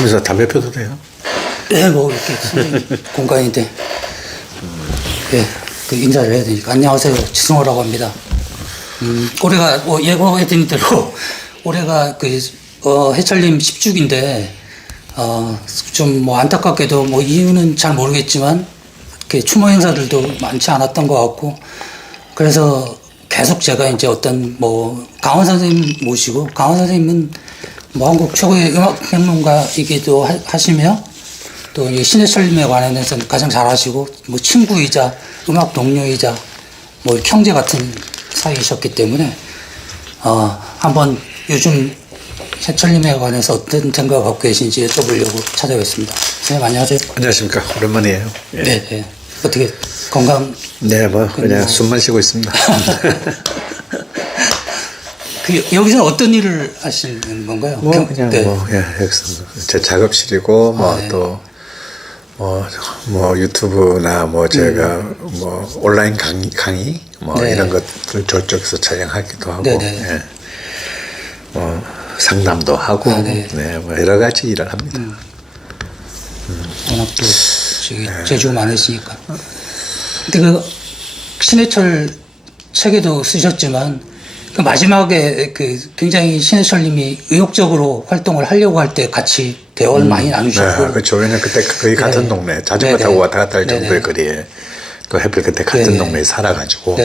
하면서 담배 펴도 돼요? 네, 뭐 이렇게 공간인데 예, 그 인사를 해야 되니까. 안녕하세요, 지승호라고 합니다. 올해가 뭐 예고해드린 대로 올해가 그 해철님 10주기인데 좀 뭐 안타깝게도 뭐 이유는 잘 모르겠지만 이렇게 추모 행사들도 많지 않았던 것 같고, 그래서 계속 제가 이제 어떤 뭐 강원 선생님 모시고, 강원 선생님은 뭐 한국 최고의 음악 평론가이기도 하시며 또 이 신해철님에 관해서는 가장 잘 아시고, 뭐 친구이자 음악 동료이자 뭐 형제 같은 사이이셨기 때문에 한번 요즘 해철님에 관해서 어떤 생각을 갖고 계신지 여쭤보려고 찾아뵙습니다. 선생님 안녕하세요. 안녕하십니까. 오랜만이에요. 예. 네, 네. 어떻게 건강? 네, 뭐 그냥 숨만 쉬고 있습니다. 여기서 어떤 일을 하시는 건가요? 뭐 그냥 네. 뭐 예, 여기서 제 작업실이고 뭐 또 뭐 유튜브나 뭐 제가 뭐 온라인 강의 뭐 네. 이런 것들 저쪽에서 촬영하기도 하고 예. 뭐 상담도 하고 네. 네, 뭐 여러 가지 일을 합니다. 워낙 또 저기 재주가 많으시니까. 근데 그 신해철 책에도 쓰셨지만 그 마지막에 그 굉장히 신해철님이 의욕적으로 활동을 하려고 할 때 같이 대화를 많이 나누셨고. 네, 그렇죠. 왜냐면 그때 거의 같은 동네 자전거 타고 왔다 갔다 할 정도의 거리에 또 하필 그때 같은 동네에 살아가지고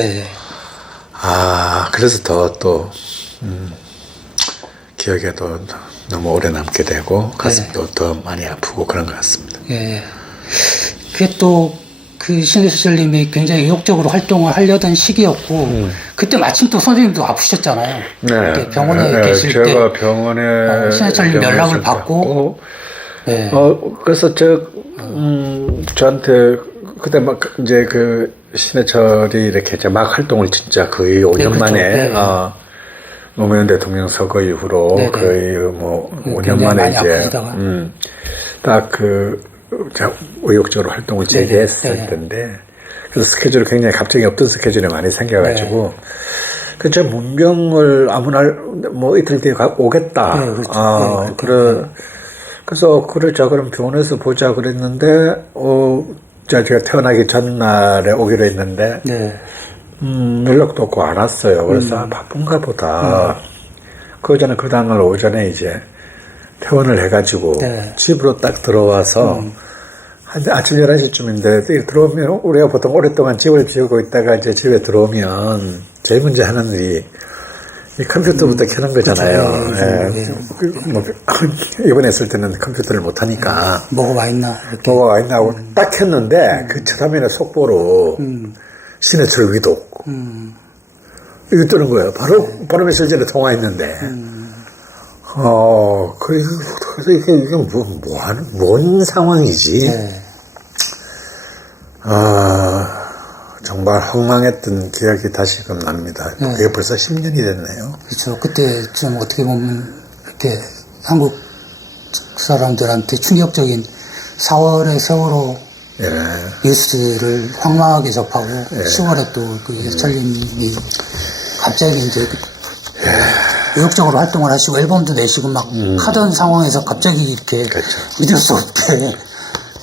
그래서 또 기억에도 너무 오래 남게 되고 가슴도 더 많이 아프고 그런 것 같습니다. 예. 그게 또 그 신해철님이 굉장히 의욕적으로 활동을 하려던 시기였고 그때 마침 또 선생님도 아프셨잖아요. 네. 병원에 계실 때 제가 병원에 신해철님 연락을 받고 그래서 저한테 그때 막 이제 그 신해철이 이렇게 이제 막 활동을 진짜 거의 5년 만에 노무현 대통령 서거 이후로 거의 뭐 5년 만에 이제 딱 의욕적으로 활동을 재개했을 텐데, 그래서 스케줄이 굉장히 갑자기 없던 스케줄이 많이 생겨가지고 저 문병을 아무 날 뭐 이틀 뒤에 오겠다. 그래서 그래 자 그럼 병원에서 보자 그랬는데 제가 태어나기 전날에 오기로 했는데 연락도 없고 안 왔어요. 그래서 바쁜가 보다. 그 전에 그 다음날 오전에 이제 퇴원을 해가지고 집으로 딱 들어와서 한 아침 11시쯤인데 들어오면 우리가 보통 오랫동안 집을 지우고 있다가 이제 집에 들어오면 제일 먼저 하는 일이 이 컴퓨터부터 켜는 거잖아요. 뭐 입원했을 때는 컴퓨터를 못 하니까 뭐가 와 있나 하고 딱 켰는데 그 처음에는 속보로 신해철 위독 이거 뜨는 거예요. 바로 며칠 전에 통화했는데 그래서 이게 뭔 상황이지? 정말 허망했던 기억이 다시금 납니다. 그게 벌써 10년이 됐네요. 그렇죠. 그때 좀 어떻게 보면 이렇게 한국 사람들한테 충격적인 4월의 세월호 뉴스를 황망하게 접하고 10월에 또 그 해철님이 갑자기 이제 의욕적으로 활동을 하시고 앨범도 내시고 막 하던 상황에서 갑자기 이렇게 믿을 수 없게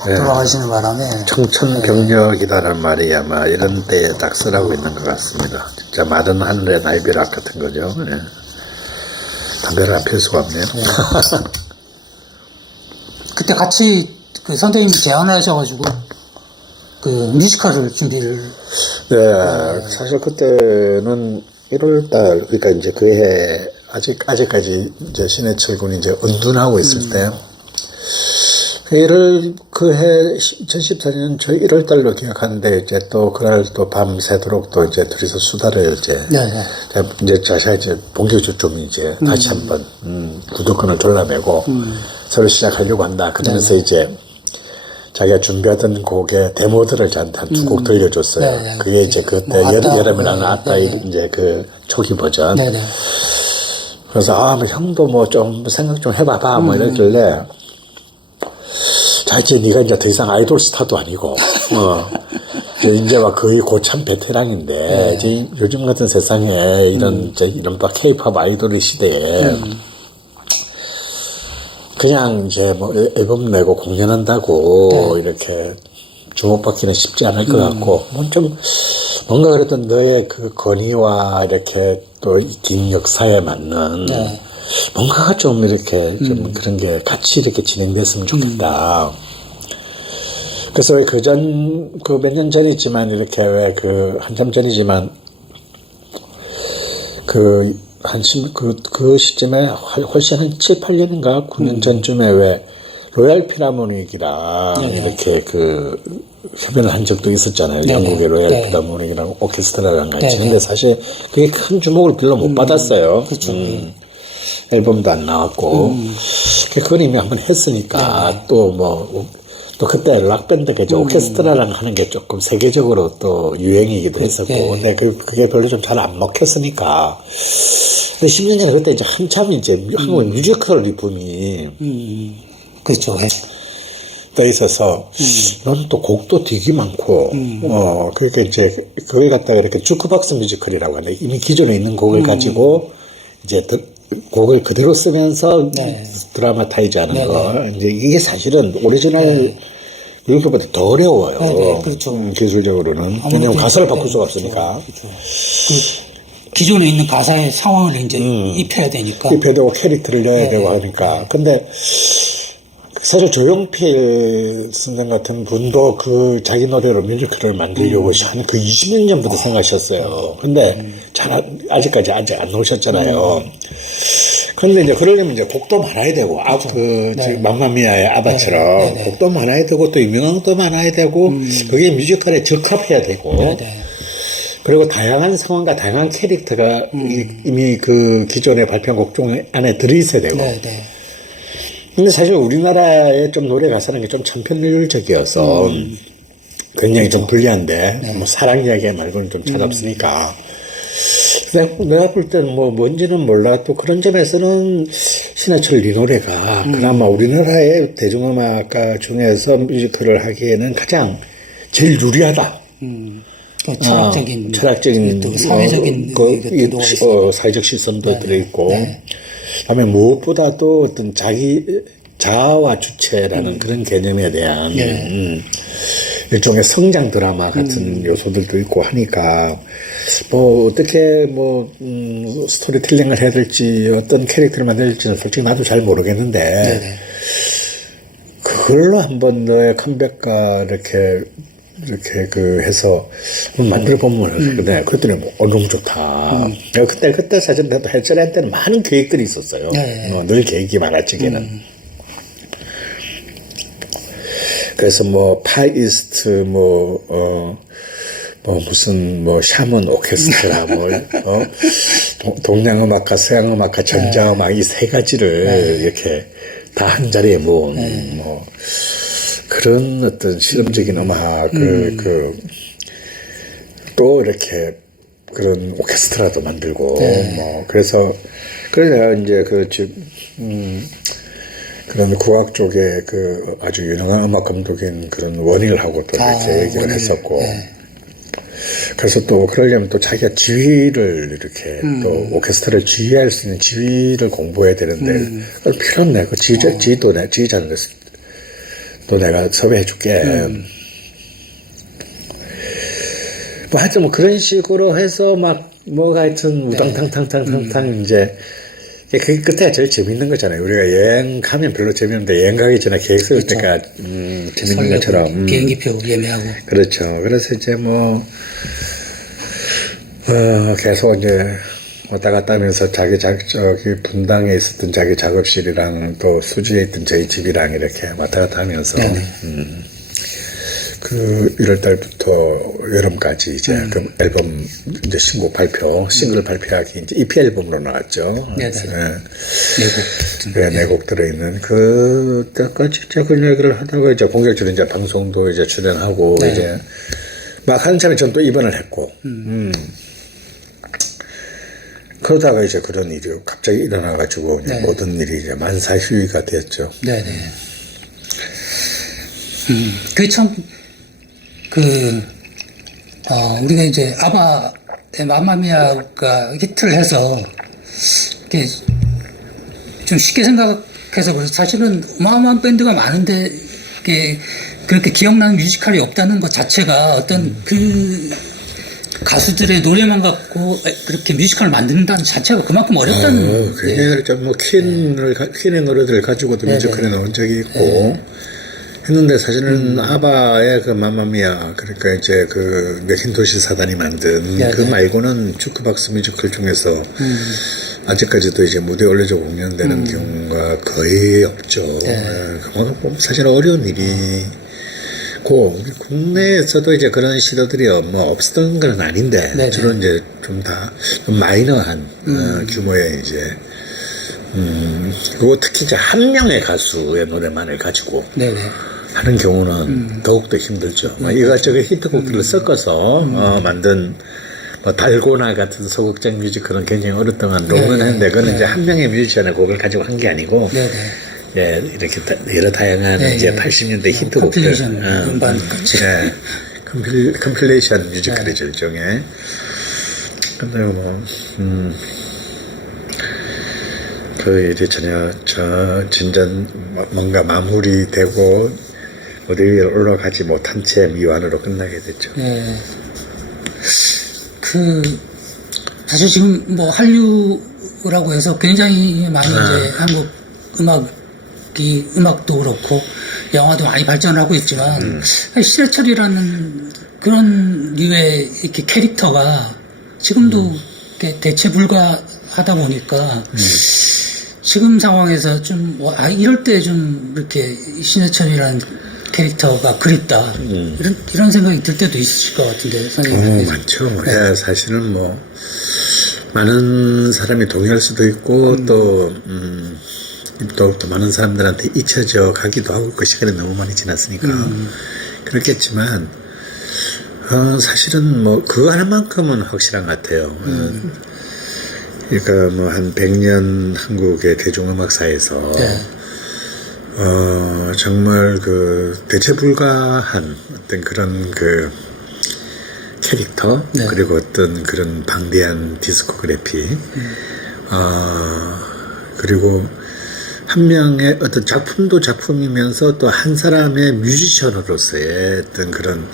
돌아가시는 바람에 청천경력이다라는 말이 아마 이런 때에 딱 쓰라고 있는 것 같습니다. 진짜 마른 하늘의 날벼락 같은 거죠. 담배를 안 필 수가 없네요. 그때 같이 그 선생님이 제안을 하셔가지고 그 뮤지컬을 준비를 사실 그때는 1월달 그러니까 이제 그해 아직까지 이제 신해철 군이 이제 은둔하고 있을 때 그해 2014년 저 1월달로 기억하는데 이제 또 그날 또 밤새도록 또 이제 둘이서 수다를 이제 자세히 이제 본격적으로 좀 이제 다시 한번 구두끈을 졸라매고 서로 시작하려고 한다. 그러면서 이제 자기가 준비하던 곡의 데모들을 저한테 한 2곡 들려줬어요. 그게 이제 그때 여름에 나는 아따 이제 그 초기 버전. 그래서 뭐 형도 뭐 좀 생각 좀 해봐봐 뭐 이러길래 자 이제 네가 이제 더 이상 아이돌 스타도 아니고 이제 막 거의 고참 베테랑인데 이제 요즘 같은 세상에 이런 막 K-팝 아이돌의 시대에 그냥 이제 뭐 앨범 내고 공연한다고 이렇게 주목받기는 쉽지 않을 것 같고, 뭔가 그래도 너의 그 권위와 이렇게 또 긴 역사에 맞는 뭔가가 좀 이렇게 좀 그런 게 같이 이렇게 진행됐으면 좋겠다. 그래서 왜 그 몇 년 전이지만 이렇게 왜 한참 전이지만 그 시점에 훨씬 한 7, 8년인가 9년 전쯤에 왜 로얄 필하모닉이랑 이렇게 협연을 한 적도 있었잖아요. 영국의 로얄 필하모닉이랑 오케스트라랑 같이. 근데 사실 그게 큰 주목을 별로 못 받았어요. 그렇죠. 앨범도 안 나왔고. 그건 이미 한번 했으니까 또 그때 락밴드가 이제 오케스트라랑 하는 게 조금 세계적으로 또 유행이기도 했었고. 근데 그게 별로 좀 잘 안 먹혔으니까. 근데 10년 전에 그때 이제 한참 이제 한국 뮤지컬 붐이 그렇죠. 돼 있어서, 이런 또 곡도 되게 많고, 그러니까 이제, 그걸 갖다가 이렇게 주크박스 뮤지컬이라고 하는데, 이미 기존에 있는 곡을 가지고, 이제 곡을 그대로 쓰면서 드라마타이즈 하는 거. 이제 이게 사실은 오리지널 뮤지컬보다 더 어려워요. 그렇죠. 기술적으로는. 왜냐면 가사를 바꿀 수가 없으니까. 그렇죠. 기존에 있는 가사의 상황을 이제 입혀야 되니까. 입혀야 되고 캐릭터를 넣어야 되고 하니까. 근데, 사실 조용필 선생 같은 분도 자기 노래로 뮤지컬을 만들려고 한 20년 전부터 생각하셨어요. 근데 아직까지 아직 안 나오셨잖아요. 근데 이제 그러려면 이제 곡도 많아야 되고, 맘마미아의 아바처럼 곡도 많아야 되고, 또 유명한 것도 많아야 되고, 그게 뮤지컬에 적합해야 되고, 그리고 다양한 상황과 다양한 캐릭터가 이미 그 기존의 발표한 곡 중 안에 들어있어야 되고, 근데 사실 우리나라의 좀 노래 가사는 게 좀 천편일률적이어서 굉장히 좀 불리한데, 뭐 사랑 이야기 말고는 좀 잘 없으니까. 내가 볼 때는 뭔지는 몰라. 또 그런 점에서는 신해철 이 노래가 그나마 우리나라의 대중음악가 중에서 뮤지컬을 하기에는 가장 제일 유리하다. 철학적인 또 사회적인 사회적 시선도 들어있고, 그다음에 무엇보다도 어떤 자아와 주체라는 그런 개념에 대한 일종의 성장 드라마 같은 요소들도 있고 하니까 어떻게 스토리텔링을 해야 될지 어떤 캐릭터를 만들어야 될지는 솔직히 나도 잘 모르겠는데 그걸로 한번 너의 컴백과 이렇게 해서 만들어 보면 그랬더니 너무 좋다. 그때 사실 나도 해철할 때는 많은 계획들이 있었어요. 늘 계획이 많았지 걔는. 그래서 파이스트 무슨 샤먼 오케스트라 동양음악과 서양음악과 전자음악 이 세 가지를 이렇게 다 한 자리에 모은 그런 어떤 실험적인 음악을 또 이렇게 그런 오케스트라도 만들고 그래서 이제 그런 국악 쪽에 아주 유능한 음악 감독인 그런 원일하고 또 이렇게 얘기를 했었고 그래서 또 그러려면 또 자기가 지휘를 이렇게 또 오케스트라를 지휘할 수 있는 지휘를 공부해야 되는데 필요했네. 지휘자는 또 내가 섭외해 줄게. 하여튼 그런 식으로 해서 하여튼 우당탕탕탕탕탕 이제 그게 끝에 제일 재밌는 거잖아요. 우리가 여행 가면 별로 재밌는데 여행 가기 전에 계획 세울 때가 재밌는 것처럼. 비행기표 예매하고. 그렇죠. 그래서 이제 계속 이제 왔다 갔다 하면서 저기 분당에 있었던 자기 작업실이랑 또 수지에 있던 저희 집이랑 이렇게 왔다 갔다 하면서, 1월 달부터 여름까지 이제 그 앨범 이제 싱글 발표하기 이제 EP 앨범으로 나왔죠. 네 곡 들어있는 그때까지 이제 그 얘기를 하다가 이제 본격적으로 이제 방송도 이제 출연하고 이제 막 한참에 전 또 입원을 했고, 그러다가 이제 그런 일이 갑자기 일어나가지고 모든 일이 이제 만사휴이가 됐죠. 그게 참, 우리가 이제 아바의 맘마미아가 히트를 해서, 이렇게 좀 쉽게 생각할 그래서 사실은 어마어마한 밴드가 많은데 이게 그렇게 기억나는 뮤지컬이 없다는 것 자체가 어떤 그 가수들의 노래만 갖고 그렇게 뮤지컬을 만든다는 자체가 그만큼 어렵다는. 굉장히 그렇죠. 뭐 퀸의 노래들을 가지고도 뮤지컬에 나온 적이 있고 했는데 사실은 아바의 그 마마미아, 그러니까 이제 그 맥킨토시 사단이 만든 그 말고는 주크박스 뮤지컬 중에서 아직까지도 이제 무대에 올려져 공연되는 경우가 거의 없죠. 그만큼 보면 사실 어려운 일이고, 우리 국내에서도 이제 그런 시도들이 뭐 없었던 건 아닌데, 주로 이제 좀 다 마이너한 규모의 이제 그리고 특히 이제 한 명의 가수의 노래만을 가지고 하는 경우는 더욱더 힘들죠. 이것저것 히트곡들을 섞어서 만든 뭐 달고나 같은 소극장 뮤지컬은 굉장히 오랫동안 녹음을 했는데 그거는 이제 한 명의 뮤지션의 곡을 가지고 한 게 아니고 예, 이렇게 여러 다양한 이제 80년대 히트곡들 음반 같이 컴필레이션 뮤지컬이죠, 일종의. 근데 뭐 그 일이 전혀 진짜 뭔가 마무리되고 어디 위에 올라가지 못한 채 미완으로 끝나게 됐죠. 사실 지금 뭐 한류라고 해서 굉장히 많이 이제 한국 음악도 그렇고 영화도 많이 발전을 하고 있지만 신해철이라는 그런 류의 이렇게 캐릭터가 지금도 이렇게 대체 불가하다 보니까 지금 상황에서 좀 이럴 때 좀 이렇게 신해철이라는 캐릭터가 그립다 이런 생각이 들 때도 있을 것 같은데 선생님. 많죠. 예, 사실은 뭐 많은 사람이 동의할 수도 있고 또 많은 사람들한테 잊혀져 가기도 하고 그 시간이 너무 많이 지났으니까 그렇겠지만 사실은 뭐 그거 하나만큼은 확실한 것 같아요. 그러니까 뭐 한 100년 한국의 대중음악사에서 정말 그 대체 불가한 어떤 그런 그 캐릭터 그리고 어떤 그런 방대한 디스코그래피 그리고 한 명의 어떤 작품도 작품이면서 또 한 사람의 뮤지션으로서의 어떤 그런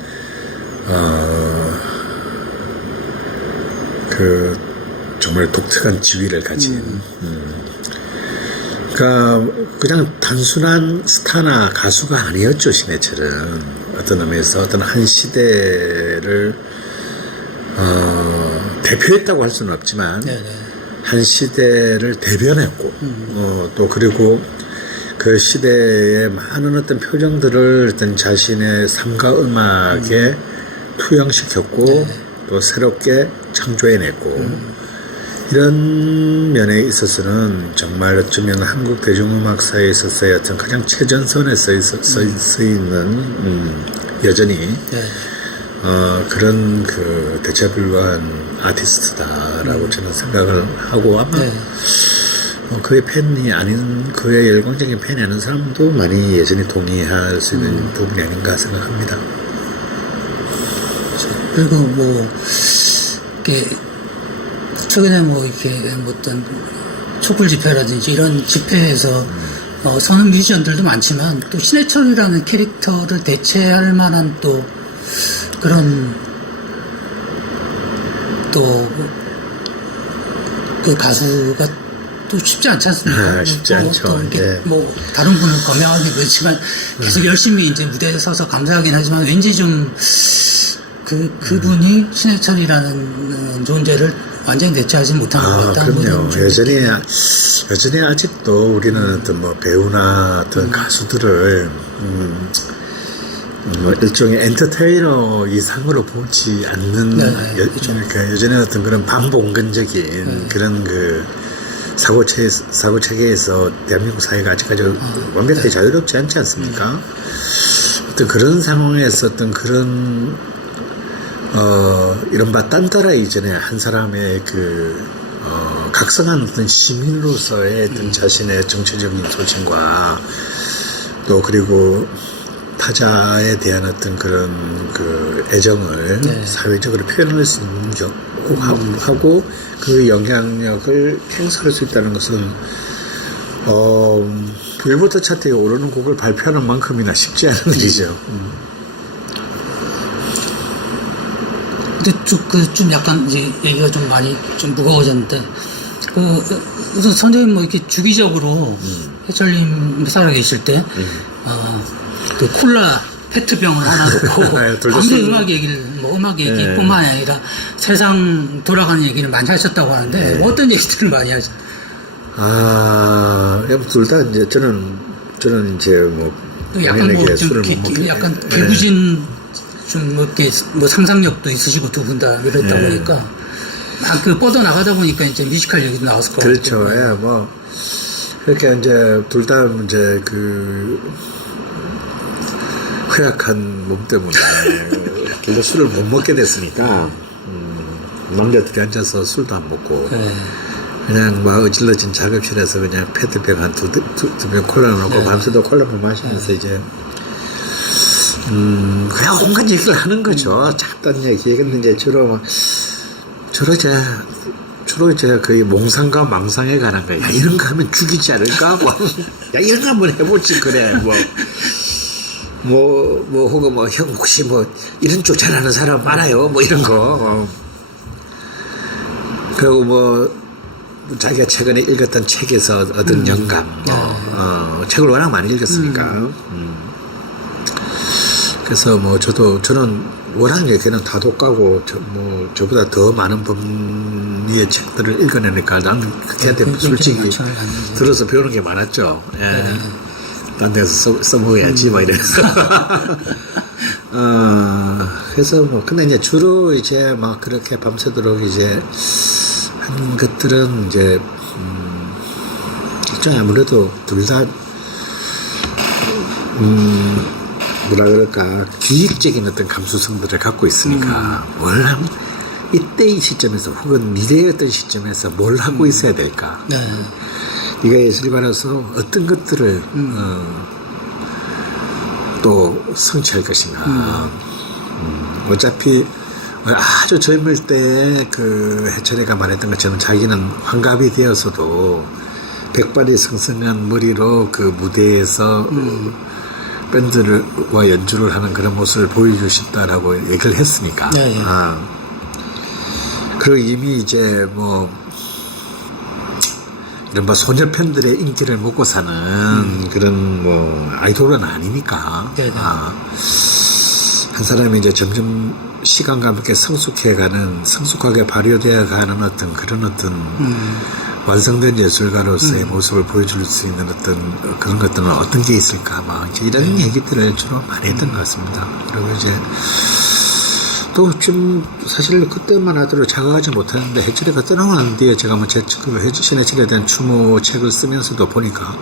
그 정말 독특한 지위를 가진 그러니까 그냥 단순한 스타나 가수가 아니었죠. 신해철은 어떤 의미에서 어떤 한 시대를 대표했다고 할 수는 없지만 한 시대를 대변했고 또 그리고 그 시대의 많은 어떤 표정들을 어떤 자신의 삶과 음악에 투영시켰고 또 새롭게 창조해냈고 이런 면에 있어서는 정말 어쩌면 한국 대중음악사에 있어서의 어떤 가장 최전선에 서 있는 여전히 그런 그 대체불가한 아티스트다라고 저는 생각을 하고 아마 그의 팬이 아닌 그의 열광적인 팬이 아닌 사람도 많이 여전히 동의할 수 있는 부분이 아닌가 생각합니다. 그리고 뭐 이렇게 최근에 뭐 이렇게 어떤 촛불 집회라든지 이런 집회에서 서는 뮤지션들도 많지만 또 신해철이라는 캐릭터를 대체할 만한 또 그런 또 그 가수가 또 쉽지 않지 않습니까? 쉽지 않죠. 또 이렇게 뭐 다른 분을 검열하기 그렇지만 계속 열심히 이제 무대에 서서 감사하긴 하지만 왠지 좀 그분이 신해철이라는 존재를 완전히 대체하지 못한 것 같다. 그럼요. 여전히 아직도 우리는 어떤 뭐 배우나 어떤 가수들을 뭐 일종의 엔터테이너 이상으로 보지 않는 그러니까 여전히 어떤 그런 반봉건적인 그런 그 사고 체계에서 대한민국 사회가 아직까지 완벽하게 자유롭지 않지 않습니까? 어떤 그런 상황에서 어떤 그런 이른바 딴따라 이전에 한 사람의 각성한 어떤 시민으로서의 어떤 자신의 정치적인 소신과 또 그리고 타자에 대한 어떤 그런 그 애정을 사회적으로 표현할 수 있는 하고 그 영향력을 행사할 수 있다는 것은 빌보드 차트에 오르는 곡을 발표하는 만큼이나 쉽지 않은 일이죠. 근데 좀 약간 이제 얘기가 좀 많이 좀 무거워졌는데, 그래서 선생님 뭐 이렇게 주기적으로 해철님 살아계실 때, 그 콜라 페트병을 하나 놓고 네, 둘다 밤새 술- 음악 얘기뿐만 아니라 세상 돌아가는 얘기를 많이 하셨다고 하는데 어떤 얘기들을 많이 하죠? 둘 다 이제 저는 이제 뭐 약간 본인에게 뭐좀 술을 못 먹게 약간 개구진 좀 이렇게 뭐 상상력도 있으시고 두 분 다 이랬다 보니까 그 뻗어 나가다 보니까 이제 뮤지컬 얘기도 나왔을 것 같아요. 그렇죠. 예, 뭐 그렇게 이제 둘 다 이제 허약한 몸 때문에 둘 다 술을 못 먹게 됐으니까 남자들이 앉아서 술도 안 먹고 그냥 막 어질러진 작업실에서 그냥 페트병 한 두 병 콜라 놓고 밤새도 콜라만 마시면서 이제 그냥 온갖 얘기를 하는 거죠. 잡다한 얘기. 근데 이제 주로 이제 거의 몽상과 망상에 관한 거야. 야, 이런 거 하면 죽이지 않을까? 뭐, 야, 이런 거 한번 해보지, 그래. 혹은 형, 혹시 이런 쪽 잘하는 사람 많아요? 이런 거. 그리고 자기가 최근에 읽었던 책에서 얻은 영감, 책을 워낙 많이 읽었으니까. 그래서 저는 워낙 걔는 다독하고, 저보다 더 많은 분의 책들을 읽어내니까 나는 걔한테 솔직히 들어서 배우는 게 많았죠. 예. 딴 데서 써먹어야지, 이래서. 그래서 근데 이제 주로 이제 그렇게 밤새도록 이제 한 것들은 이제, 아무래도 둘 다, 뭐라 그럴까, 기획적인 어떤 감수성들을 갖고 있으니까, 뭘 하면, 이때의 시점에서 혹은 미래의 어떤 시점에서 뭘 하고 있어야 될까. 네가 예술가로서 어떤 것들을, 또 성취할 것인가. 어차피, 아주 젊을 때 해철이가 말했던 것처럼 자기는 환갑이 되어서도 백발이 성성한 머리로 그 무대에서 밴드와 연주를 하는 그런 모습을 보여주고 싶다라고 얘기를 했으니까. 그리고 이미 이제 이런 소녀팬들의 인기를 먹고 사는 그런 아이돌은 아니니까. 한 사람이 이제 점점 시간과 함께 성숙하게 발효되어 가는 그런 완성된 예술가로서의 모습을 보여줄 수 있는 그런 것들은 어떤 게 있을까, 이제 이런 얘기들을 주로 많이 했던 것 같습니다. 그리고 이제, 또 좀, 사실 그때만 하더라도 자각하지 못했는데, 해철이가 떠나고 난 뒤에 제가 신해철에 대한 추모 책을 쓰면서도 보니까,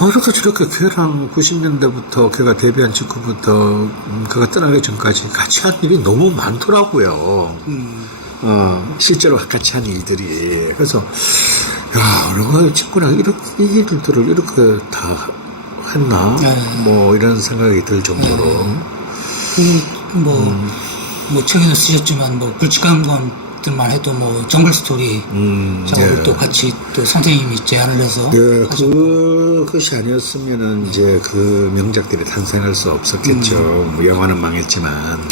이렇게 저렇게 걔랑 90년대부터 걔가 데뷔한 직후부터 걔가 떠나기 전까지 같이 한 일이 너무 많더라고요. 실제로 같이 한 일들이. 그래서, 야, 내가 친구랑 이 일들을 이렇게 다 했나? 이런 생각이 들 정도로. 최근에 쓰셨지만, 굵직한 것들만 해도 정글 스토리. 또 같이 또 선생님이 제안을 해서. 그것이 아니었으면은 이제 그 명작들이 탄생할 수 없었겠죠. 영화는 망했지만.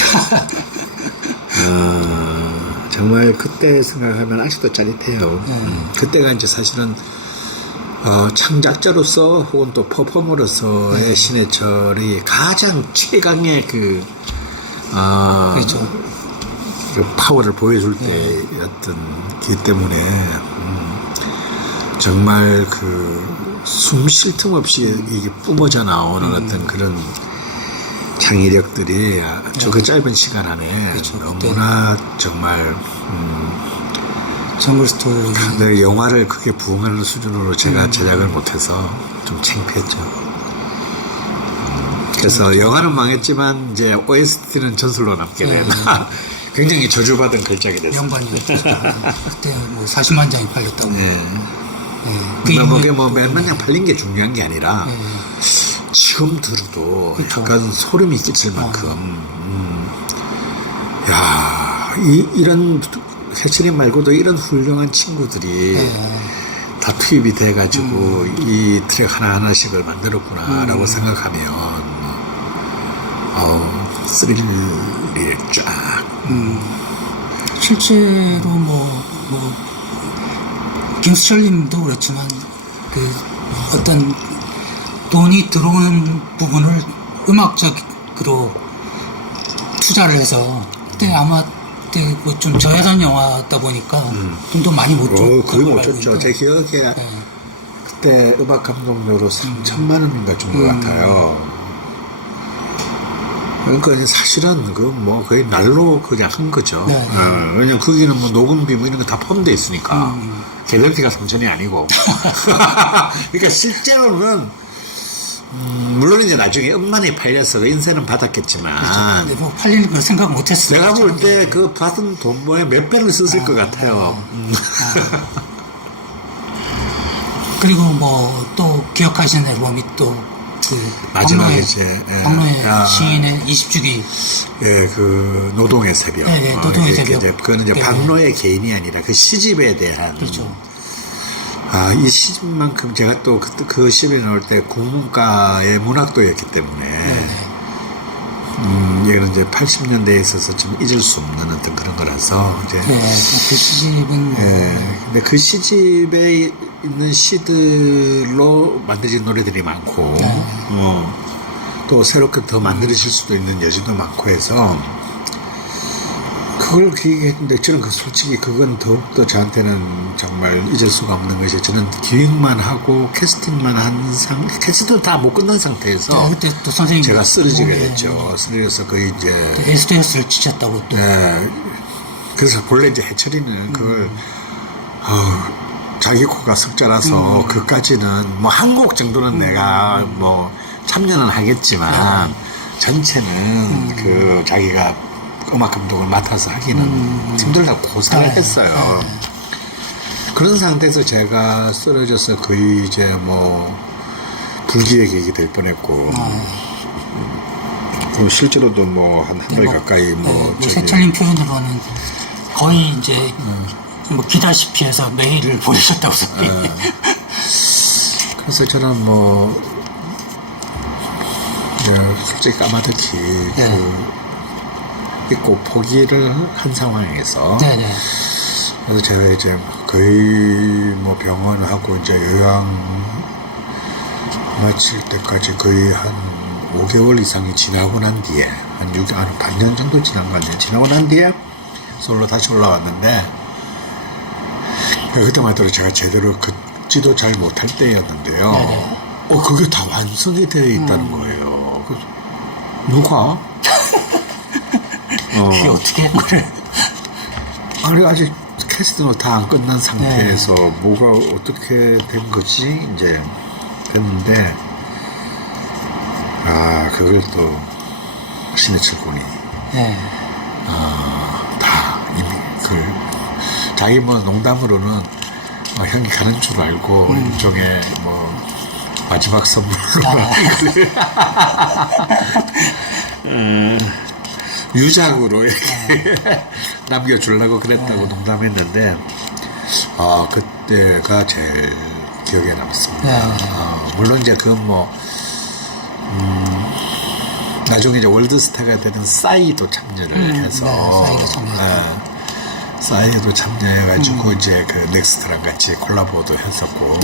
정말 그때 생각하면 아직도 짜릿해요. 그때가 이제 사실은 창작자로서 혹은 또 퍼포머로서의 신해철이 가장 최강의 그렇죠. 그 파워를 보여줄 때였기 때문에 정말 숨 쉴 틈 없이 이게 뿜어져 나오는 어떤 그런 창의력들이 그 짧은 시간 안에 너무나 정말 정글 스토리. 영화를 크게 부응하는 수준으로 제가 제작을 못해서 좀 창피했죠. 그래서 영화는 망했지만 이제 OST는 전설로 남게 된 굉장히 저주받은 걸작이 됐어요. 명반이었죠. 그때 40만 장이 팔렸다고. 그게 몇만 장 팔린 게 중요한 게 아니라 지금 들어도 약간 소름이 끼칠 만큼 이런 해철이 말고도 이런 훌륭한 친구들이 다 다 투입이 돼가지고 이 트랙 하나하나씩을 만들었구나라고 생각하면 스릴이 쫙. 실제로 김수철님도 그렇지만 그 어떤 돈이 들어오는 부분을 음악적으로 투자를 해서 그때 아마 그때 좀 저예산 영화다 보니까 돈도 많이 못 줬고 거의 못 줬죠. 제 기억에 그때 음악 감독료로 3천만 원인가 준 것 같아요. 그러니까 사실은 거의 날로 그냥 한 거죠. 왜냐면 거기는 녹음비 이런 거 다 포함되어 있으니까 개별비가 3천이 아니고. 그러니까 실제로는 물론 이제 나중에 억만이 팔려서 그 인세는 받았겠지만 그렇죠. 뭐 팔리는 걸 생각 못했어요. 내가 볼 때 그 받은 돈 모에 몇 배를 썼을 것 같아요. 그리고 또 기억하시는 앨범이 또 마지막에 박노해 시인의 20주기. 예, 그 노동의 새벽. 네, 노동의 새벽. 그거는 이제 박노해 개인이 아니라 그 시집에 대한. 그렇죠. 이 시집만큼 제가 또 그 시집에 나올 때 국문과의 문학도였기 때문에. 이거는 이제 80년대에 있어서 좀 잊을 수 없는 어떤 그런 거라서 이제. 그 시집은. 근데 그 시집에 있는 시들로 만들어진 노래들이 많고, 또 새롭게 더 만들어질 수도 있는 여지도 많고 해서, 그걸 기획했는데, 저는 솔직히 그건 더욱더 저한테는 정말 잊을 수가 없는 것이, 저는 기획만 하고 캐스팅만 캐스팅도 다 못 끝난 상태에서, 그때 또 선생님 제가 쓰러지게 됐죠. 쓰러져서 거의 이제. SDS를 치셨다고 또. 그래서 본래 이제 해철이는 그걸, 자기 코가 석자라서 그까지는 한 곡 정도는 내가 참여는 하겠지만 전체는 그 자기가 음악 감독을 맡아서 하기는 힘들다고 고사를 했어요. 그런 상태에서 제가 쓰러져서 거의 이제 불기의 객이 될 뻔했고 실제로도 한 달 가까이 세철님 표현으로는 거의 이제 기다시피 해서 메일을 보내셨다고 생각해요. 그래서 저는 솔직히 까마득히 잊고 포기를 한 상황에서 그래서 제가 이제 거의 병원하고 이제 요양 마칠 때까지 거의 한 5개월 이상이 지나고 난 뒤에 한 반년 정도 지난 거 같네요. 지나고 난 뒤에 서울로 다시 올라왔는데 그때만 해도 제가 제대로 걷지도 잘 못할 때였는데요. 그게 다 완성이 되어 있다는 거예요. 누가? 그게 어떻게 한 거를? 아니, 아직 캐스팅도 다 안 끝난 상태에서 뭐가 어떻게 된 거지? 이제 됐는데, 그걸 또 신해철 군이 다 이미 자기 농담으로는 형이 가는 줄 알고 일종의 마지막 선물로 유작으로 이렇게 남겨주려고 그랬다고 농담했는데 그때가 제일 기억에 남습니다. 물론 이제 나중에 이제 월드스타가 되는 싸이도 참여를 해서 싸이도 참여해가지고 이제 그 넥스트랑 같이 콜라보도 했었고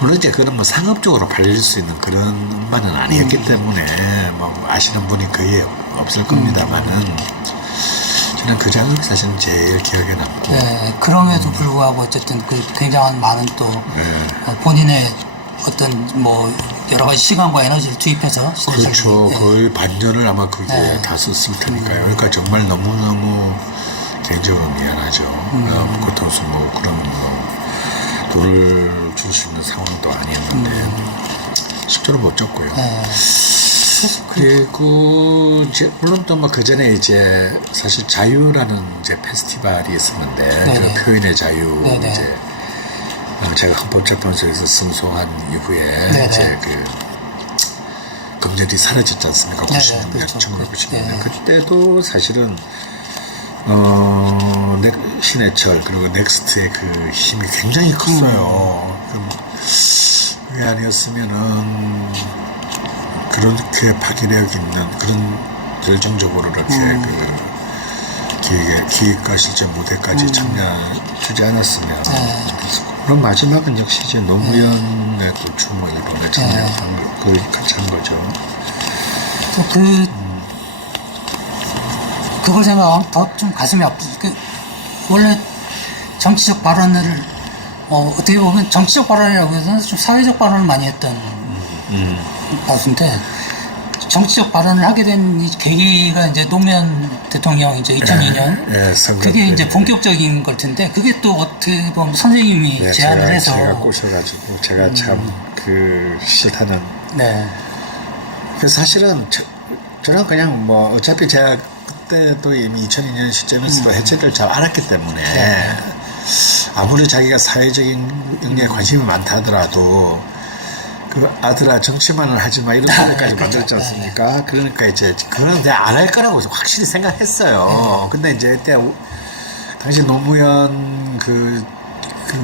물론 이제 그런 상업적으로 팔릴 수 있는 그런 음반은 아니었기 때문에 아시는 분이 거의 없을 겁니다만은 저는 그 장면이 사실은 제일 기억에 남고 그럼에도 불구하고 어쨌든 그 굉장한 많은 또 본인의 어떤 여러 가지 시간과 에너지를 투입해서 그렇죠. 거의 반전을 아마 그게 다 썼을 테니까요. 그러니까 정말 너무너무 개인적으로 미안하죠. 그렇다고 그런 돈을 줄 수 있는 상황도 아니었는데 실제로 못 줬고요. 그리고 이제 물론 또 그 전에 이제 사실 자유라는 이제 페스티벌이 있었는데 그 표현의 자유 이제 제가 헌법재판소에서 승소한 이후에 이제 검열이 사라졌지 않습니까? 90년대, 그렇죠. 1990년대. 그때도 사실은 신해철 그리고 넥스트의 그 힘이 굉장히 컸어요. 그게 아니었으면은 그렇게 파괴력 있는 그런 열정적으로 이렇게 그 기획과 실제 무대까지 참여하지 않았으면 그럼 마지막은 역시 이제 노무현의 또 추모 이번에 참여한 거 거의 같이 한 거죠. 그걸 생각하면 더 좀 가슴이 아프지. 원래 정치적 발언을 어떻게 보면 정치적 발언이라고 해서 좀 사회적 발언을 많이 했던 가수인데 정치적 발언을 하게 된 이 계기가 이제 노무현 대통령 이제 2002년 그게 이제 본격적인 걸 텐데 그게 또 어떻게 보면 선생님이 제안을 해서 제가 꼬셔가지고 제가 참 그 싫다는. 그래서 사실은 저는 그냥 뭐 어차피 제가 그때도 이미 2002년 시점에서도 해체를 잘 알았기 때문에 아무리 자기가 사회적인 영역에 관심이 많다 하더라도 그 아들아 정치만은 하지 마 이런 소리까지 만들었지 않습니까? 그러니까 이제 그건 내가 안 할 거라고 확실히 생각했어요. 근데 이제 그때 당시 노무현 그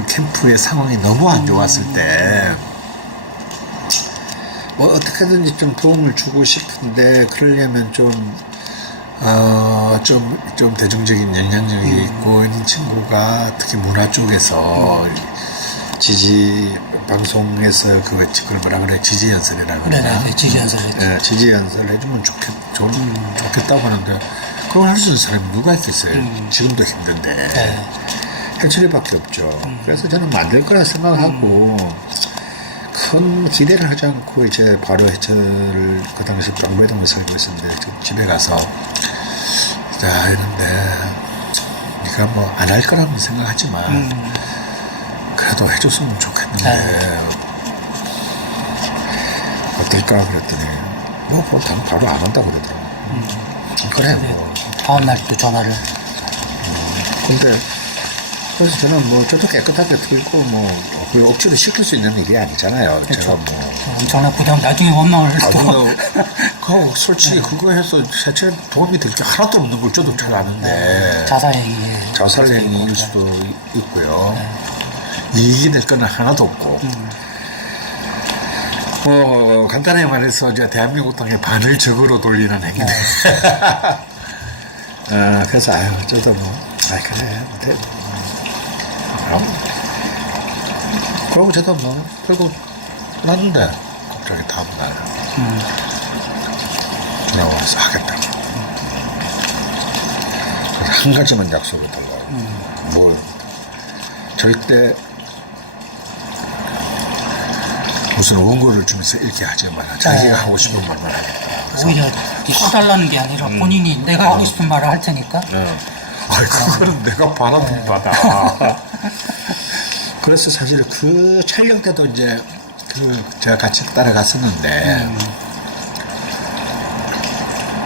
캠프의 상황이 너무 안 좋았을 때 뭐 어떻게든지 좀 도움을 주고 싶은데 그러려면 좀 대중적인 영향력이 있고 있는 친구가 특히 문화 쪽에서 지지 방송에서 그걸 뭐라 그래 지지 연설이라 그러나 지지 연설 지지 연설을 해주면 좋겠다고 하는데 그걸 할 수 있는 사람이 누가 있겠어요. 지금도 힘든데 해철이밖에 없죠. 그래서 저는 만들 거라 생각하고 큰 기대를 하지 않고 이제 바로 해철을 그 당시 경배동에 살고 있었는데 집에 가서 자 했는데 네가 뭐 안 할 거라면 생각하지만 그래도 해줬으면 좋겠는데 어떨까 그랬더니 뭐 바로 안 한다고 그러더라고. 그래 뭐 다음 날 또 전화를 근데 그래서 저는 뭐 저도 깨끗하게 풀고 뭐 그걸 억지로 시킬 수 있는 일이 아니잖아요. 그렇죠. 제가 뭐 엄청난 부담 나중에 원망을 그 솔직히 그거 해서 대체 도움이 될 게 하나도 없는 걸 저도 잘 아는데 자살행위일 수도 있고요. 이익이 될 거는 하나도 없고 간단하게 말해서 이제 대한민국 땅에 반을 적으로 돌리는 행위네. 그래서 어쩌다 그래 그러고 저도 결국 났는데 갑자기 다음날 나와서 하겠다고. 그래서 한 가지만 약속을 달라고. 뭘 절대 무슨 원고를 주면서 이렇게 하지 마라. 자기가 하고 싶은 말만 하겠다. 오히려 써달라는 게 아니라 본인이 내가 하고 싶은 말을 할 테니까. 그거는 내가 바라는 바다. 그래서 사실 그 촬영 때도 이제 제가 같이 따라갔었는데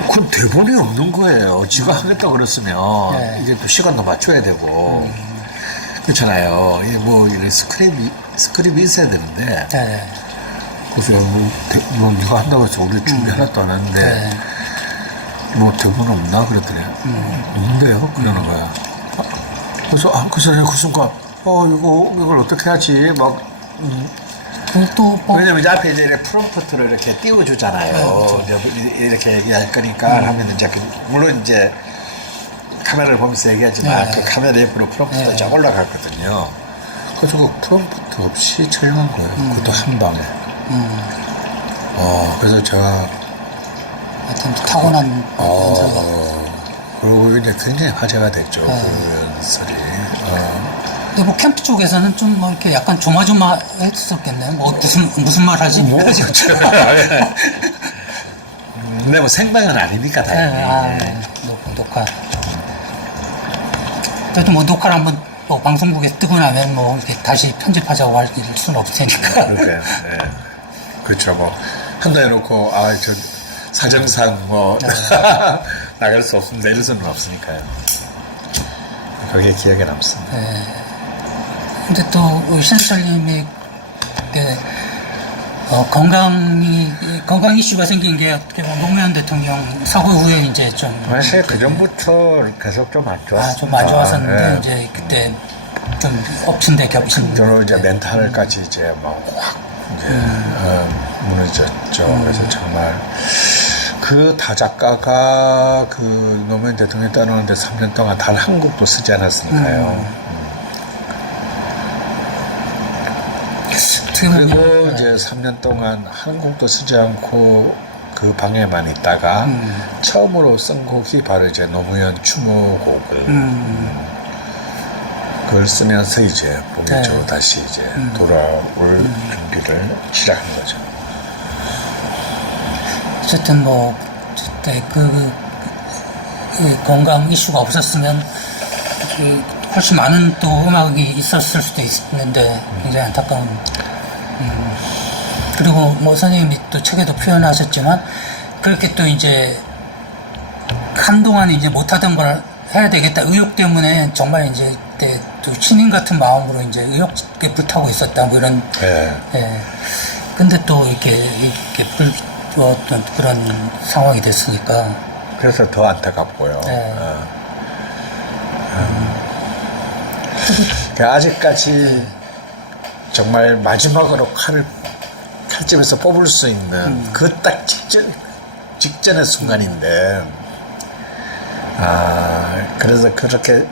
그건 대본에 없는 거예요. 지가 하겠다 그랬으면 이게 또 시간도 맞춰야 되고 그렇잖아요. 뭐 이런 스크립이 있어야 되는데 그래서 뭐 네가 한다고 해서 우리 준비 하나도 안 하는데 뭐 대본 없나 그랬더니 없는데요 그러는 거야. 그래서 그 순간 이걸 어떻게 하지 왜냐면 이제 앞에 이제 프롬프트를 이렇게 띄워주잖아요. 이렇게 얘기할 거니까 하면 이제 물론 이제 카메라를 보면서 얘기하지만 그 카메라 옆으로 프롬프트가 쫙 올라갔거든요. 그래서 그 프롬프트 없이 촬영한 거예요. 그것도 한 방에. 그래서 제가 하여튼 타고난 연설가. 그리고 이제 굉장히 화제가 됐죠. 그 연설이. 근데 뭐 캠프 쪽에서는 좀 뭐 이렇게 약간 조마조마했었겠네요. 뭐 무슨 말 하지? 근데 뭐 생방은 아니니까 다행히. 녹화. 그래도 뭐 녹화를 한번 뭐 방송국에 뜨고 나면 뭐 이렇게 다시 편집하자고 할 수는 없을 테니까. 그러니까요. 그렇죠. 뭐 한다 해놓고 저 사정상 뭐 나갈 수 없습니다. 이럴 수는 없으니까요. 그게 기억에 남습니다. 근데 또 신철님이 건강 이슈가 생긴 게 어떻게 보면 노무현 대통령 사고 후에 이제 좀. 사실 그 전부터 계속 좀 안 좋았어요. 좀 안 좋았었는데, 이제 그때 좀 엎친 데 겹친. 저는 이제 멘탈까지 이제 막 확 이제 무너졌죠. 그래서 정말 그 다작가가 그 노무현 대통령이 떠나는데 3년 동안 단 한 곡도 쓰지 않았으니까요. 그리고 이제 3년 동안 한 곡도 쓰지 않고 그 방에만 있다가 처음으로 쓴 곡이 바로 이제 노무현 추모곡을 그걸 쓰면서 이제 본격적으로 다시 이제 돌아올 준비를 시작한 거죠. 어쨌든 뭐 그때 그 건강 이슈가 없었으면 훨씬 많은 또 음악이 있었을 수도 있는데 굉장히 안타까운. 그리고 뭐 선생님이 또 책에도 표현하셨지만 그렇게 또 이제 한동안 이제 못하던 걸 해야 되겠다 의욕 때문에 정말 이제 그때 또 신인 같은 마음으로 이제 의욕에 불타고 있었다 뭐 이런. 예. 근데 또 이렇게 어떤 그런 상황이 됐으니까. 그래서 더 안타깝고요. 아직까지 정말 마지막으로 칼집에서 뽑을 수 있는 그 딱 직전의 순간인데, 그래서 그렇게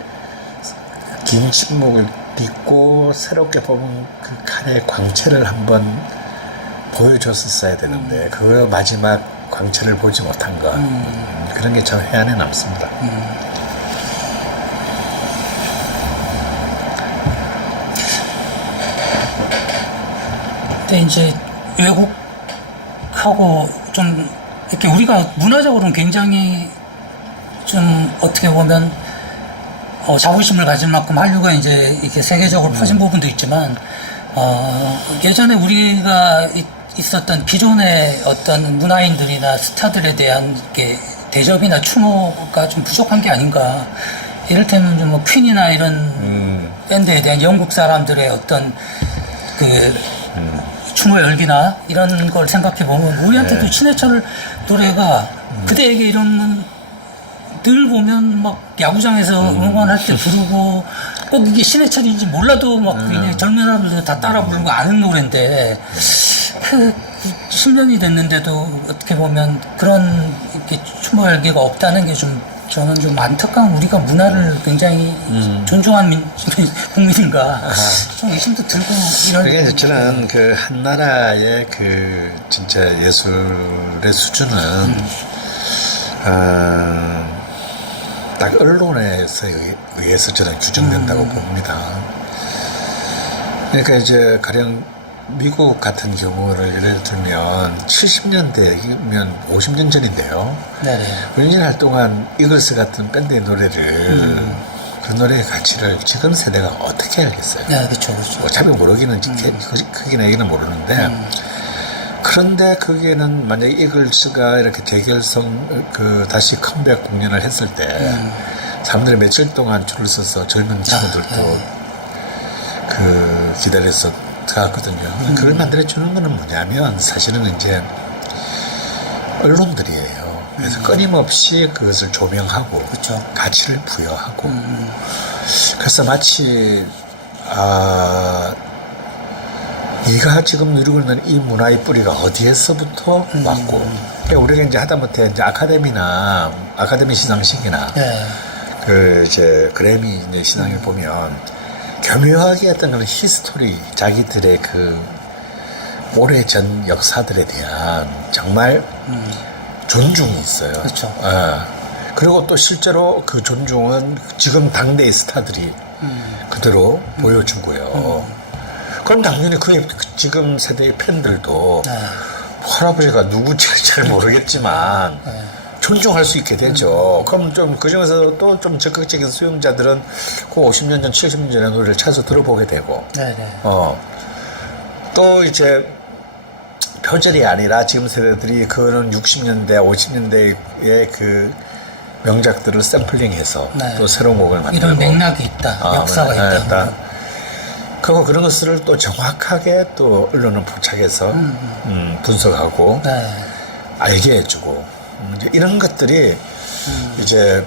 긴 침묵을 딛고 새롭게 뽑은 그 칼의 광채를 한번 보여줬었어야 되는데, 그 마지막 광채를 보지 못한 것, 그런 게 참 해안에 남습니다. 근데 이제 외국하고 좀 이렇게 우리가 문화적으로는 굉장히 좀 어떻게 보면 자부심을 가질 만큼 한류가 이제 이렇게 세계적으로 퍼진 부분도 있지만 예전에 우리가 있었던 기존의 어떤 문화인들이나 스타들에 대한 게 대접이나 추모가 좀 부족한 게 아닌가. 이를테면 좀 뭐 퀸이나 이런 밴드에 대한 영국 사람들의 어떤 추모 열기나 이런 걸 생각해 보면 우리한테도 신해철 노래가 그대에게 이런 늘 보면 막 야구장에서 응원할 때 부르고 꼭 이게 신해철인지 몰라도 막 그냥 젊은 사람들 다 따라 부르고 아는 노래인데 10년이 됐는데도 어떻게 보면 그런 이렇게 추모 열기가 없다는 게 좀 저는 좀 안타까운 우리가 문화를 굉장히 존중한 국민인가 좀 의심도 들고 이런. 그게 저는 그 한 나라의 그 진짜 예술의 수준은 딱 언론에서 의해서 저는 규정된다고 봅니다. 그러니까 이제 가령 미국 같은 경우를 예를 들면 70년대면 50년 전인데요. 네네. 5년 활동한 이글스 같은 밴드의 노래를 그 노래의 가치를 지금 세대가 어떻게 알겠어요? 네, 그렇죠, 그렇죠. 어차피 모르기는 크기나 얘기는 모르는데 그런데 거기에는 만약에 이글스가 이렇게 재결성 다시 컴백 공연을 했을 때 사람들이 며칠 동안 줄을 서서 젊은 친구들도 기다려서 갔거든요. 그걸 만들어주는 거는 뭐냐면 사실은 이제 언론들이에요. 그래서 끊임없이 그것을 조명하고 그렇죠. 가치를 부여하고 그래서 마치 네가 지금 누리고 있는 이 문화의 뿌리가 어디에서부터 왔고 그러니까 우리가 이제 하다못해 이제 아카데미 시상식이나 이제 그래미 이제 시상을 보면 교묘하게 어떤 그런 히스토리, 자기들의 오래전 역사들에 대한 정말 존중이 있어요. 그렇죠. 그리고 또 실제로 그 존중은 지금 당대의 스타들이 그대로 보여주고요. 그럼 당연히 지금 세대의 팬들도 할아버지가 누구인지 잘 모르겠지만 존중할 수 있게 되죠. 그럼 좀 그중에서 또 좀 적극적인 수용자들은 그 50년 전, 70년 전의 노래를 찾아서 들어보게 되고 또 이제 표절이 아니라 지금 세대들이 그런 60년대, 50년대의 그 명작들을 샘플링해서 또 새로운 곡을 만들고 이런 맥락이 있다, 역사가 있다. 그리고 그런 것을 또 정확하게 또 언론은 포착해서 분석하고 네. 알게 해주고 이제 이런 것들이 이제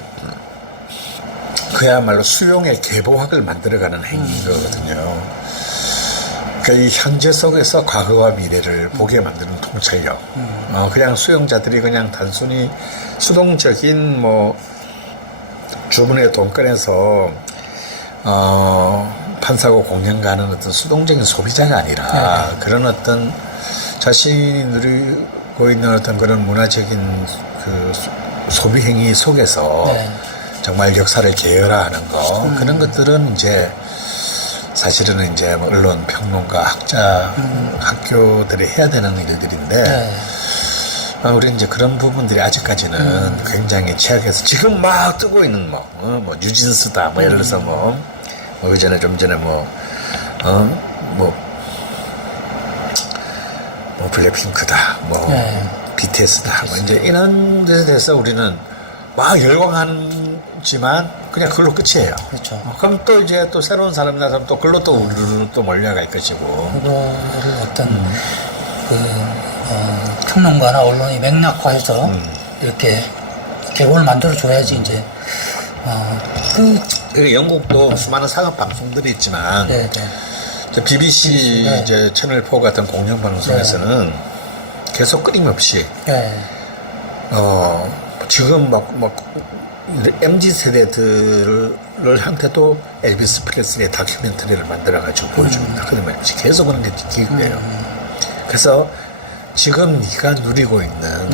그야말로 수용의 계보학을 만들어가는 행위인 거거든요. 그러니까 이 현재 속에서 과거와 미래를 보게 만드는 통찰력. 그냥 수용자들이 그냥 단순히 수동적인 뭐 주문의 돈 꺼내서 판사고 공연가는 어떤 수동적인 소비자가 아니라 그런 어떤 자신이 누리고 있는 어떤 그런 문화적인 그 소비 행위 속에서 정말 역사를 계열화하는 거 그런 것들은 이제 사실은 이제 뭐 언론 평론가 학자 학교들이 해야 되는 일들인데 우리 이제 그런 부분들이 아직까지는 굉장히 취약해서 지금 막 뜨고 있는 뭐 뉴진스다 뭐 예를 들어서 뭐 그전에 좀 전에 뭐 블랙핑크다 뭐 BTS다 뭐 이제 이런 데에 대해서 우리는 막 열광하지만 그냥 그걸로 끝이에요. 그렇죠. 그럼 또 이제 또 새로운 사람이 나서면 또 그걸로 또 우르르 또 몰려갈 것이고. 그거를 어떤 평론가나 언론이 맥락화해서 이렇게 계보를 만들어 줘야지 이제 영국도 수많은 상업 방송들이 있지만 BBC 이제 채널 4 같은 공영 방송에서는 계속 끊임없이 지금 막 MZ 세대들한테도 엘비스 프레슬리의 다큐멘터리를 만들어가지고 보여줍니다. 그러면 계속 그런 게 기획돼요. 그래서 지금 네가 누리고 있는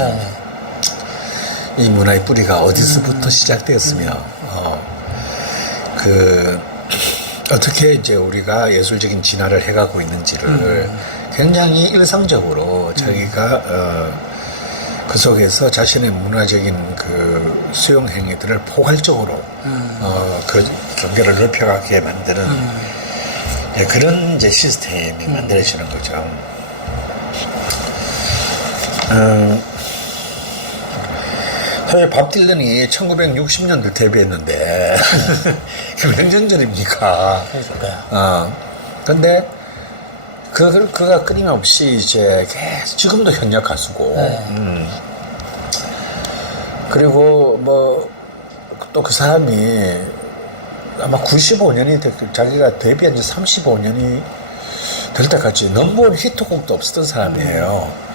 이 문화의 뿌리가 어디서부터 시작되었으며 어떻게 이제 우리가 예술적인 진화를 해가고 있는지를 굉장히 일상적으로 자기가 그 속에서 자신의 문화적인 그 수용 행위들을 포괄적으로 그 경계를 넓혀가게 만드는 그런 이제 시스템이 만들어지는 거죠. 사실 밥 딜런이 1960년도 데뷔했는데 몇 년 전입니까? 근데 그가 끊임없이 이제 계속 지금도 현역 가수고 그리고 뭐 또 그 사람이 아마 95년이 자기가 데뷔한 지 35년이 될 때까지 넘버원 히트곡도 없었던 사람이에요.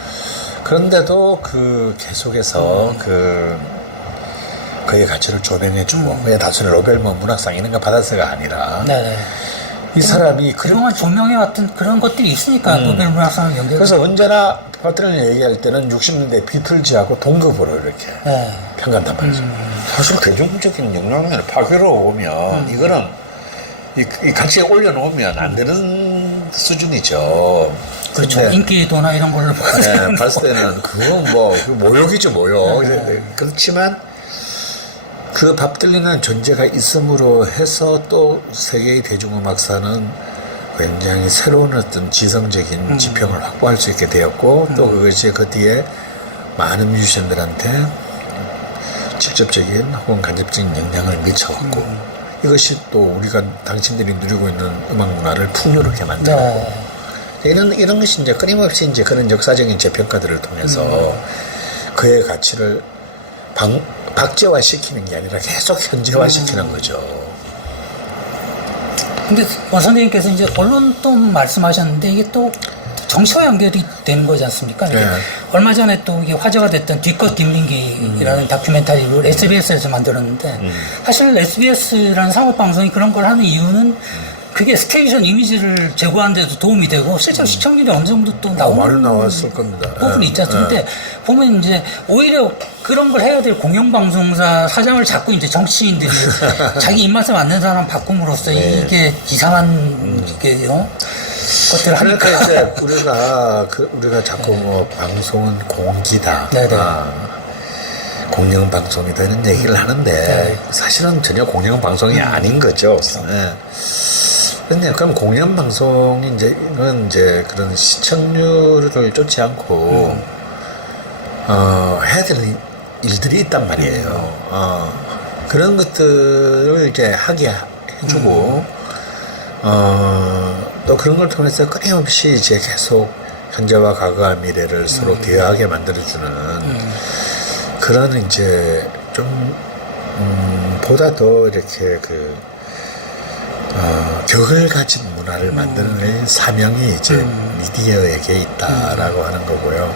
그런데도 계속해서 그의 가치를 조명해주고 그냥 단순히 노벨 문학상 이런 거 받아서가 아니라 이 사람이 그동안 조명해왔던 그런 것들이 있으니까 노벨 문학상을 연결. 그래서 언제나 파트너를 얘기할 때는 60년대 비틀즈하고 동급으로 이렇게 평가한단 말이죠. 사실 대중적인 영향력을 파괴로 오면 이거는 이 가치에 올려놓으면 안 되는 수준이죠. 그렇죠. 인기도나 이런 걸로 봤을 때는 그건 뭐 모욕이죠, 모욕. 그렇지만 그 밥 딜런이라는 존재가 있음으로 해서 또 세계의 대중음악사는 굉장히 새로운 어떤 지성적인 지평을 확보할 수 있게 되었고 또 그것이 그 뒤에 많은 뮤지션들한테 직접적인 혹은 간접적인 영향을 미쳐왔고 이것이 또 우리가 당신들이 누리고 있는 음악 문화를 풍요롭게 만들었고 이런 것이 이제 끊임없이 이제 그런 역사적인 재평가들을 통해서 그의 가치를 박제화시키는 게 아니라 계속 현재화시키는 거죠. 근데 원 선생님께서 이제 언론도 말씀하셨는데 이게 또 정치와 연결이 되는 거지 않습니까? 얼마 전에 또 이게 화제가 됐던 뒤끝 김민기라는 다큐멘터리를 SBS에서 만들었는데 사실 SBS라는 상업방송이 그런 걸 하는 이유는 그게 스테이션 이미지를 제고하는 데도 도움이 되고 실제로 시청률이 어느 정도 또 많이 나왔을 겁니다. 부분이 있지 않습니까? 근데 보면 이제 오히려 그런 걸 해야 될 공영방송사 사장을 자꾸 이제 정치인들이 자기 입맛에 맞는 사람 바꿈으로써 이게 이상한 것들을 하니까 이제 우리가 자꾸 뭐 방송은 공기다. 공영방송이다 이런 얘기를 하는데 사실은 전혀 공영방송이 아닌 거죠. 근데 그럼 공영방송이 이제 그런 시청률을 쫓지 않고 해야 되는 일들이 있단 말이에요. 그런 것들을 이제 하게 해주고 또 그런 걸 통해서 끊임없이 이제 계속 현재와 과거와 미래를 서로 대화하게 만들어주는 그런 이제 좀 보다 더 이렇게 격을 가진 문화를 만드는 사명이 이제 미디어에게 있다라고 하는 거고요.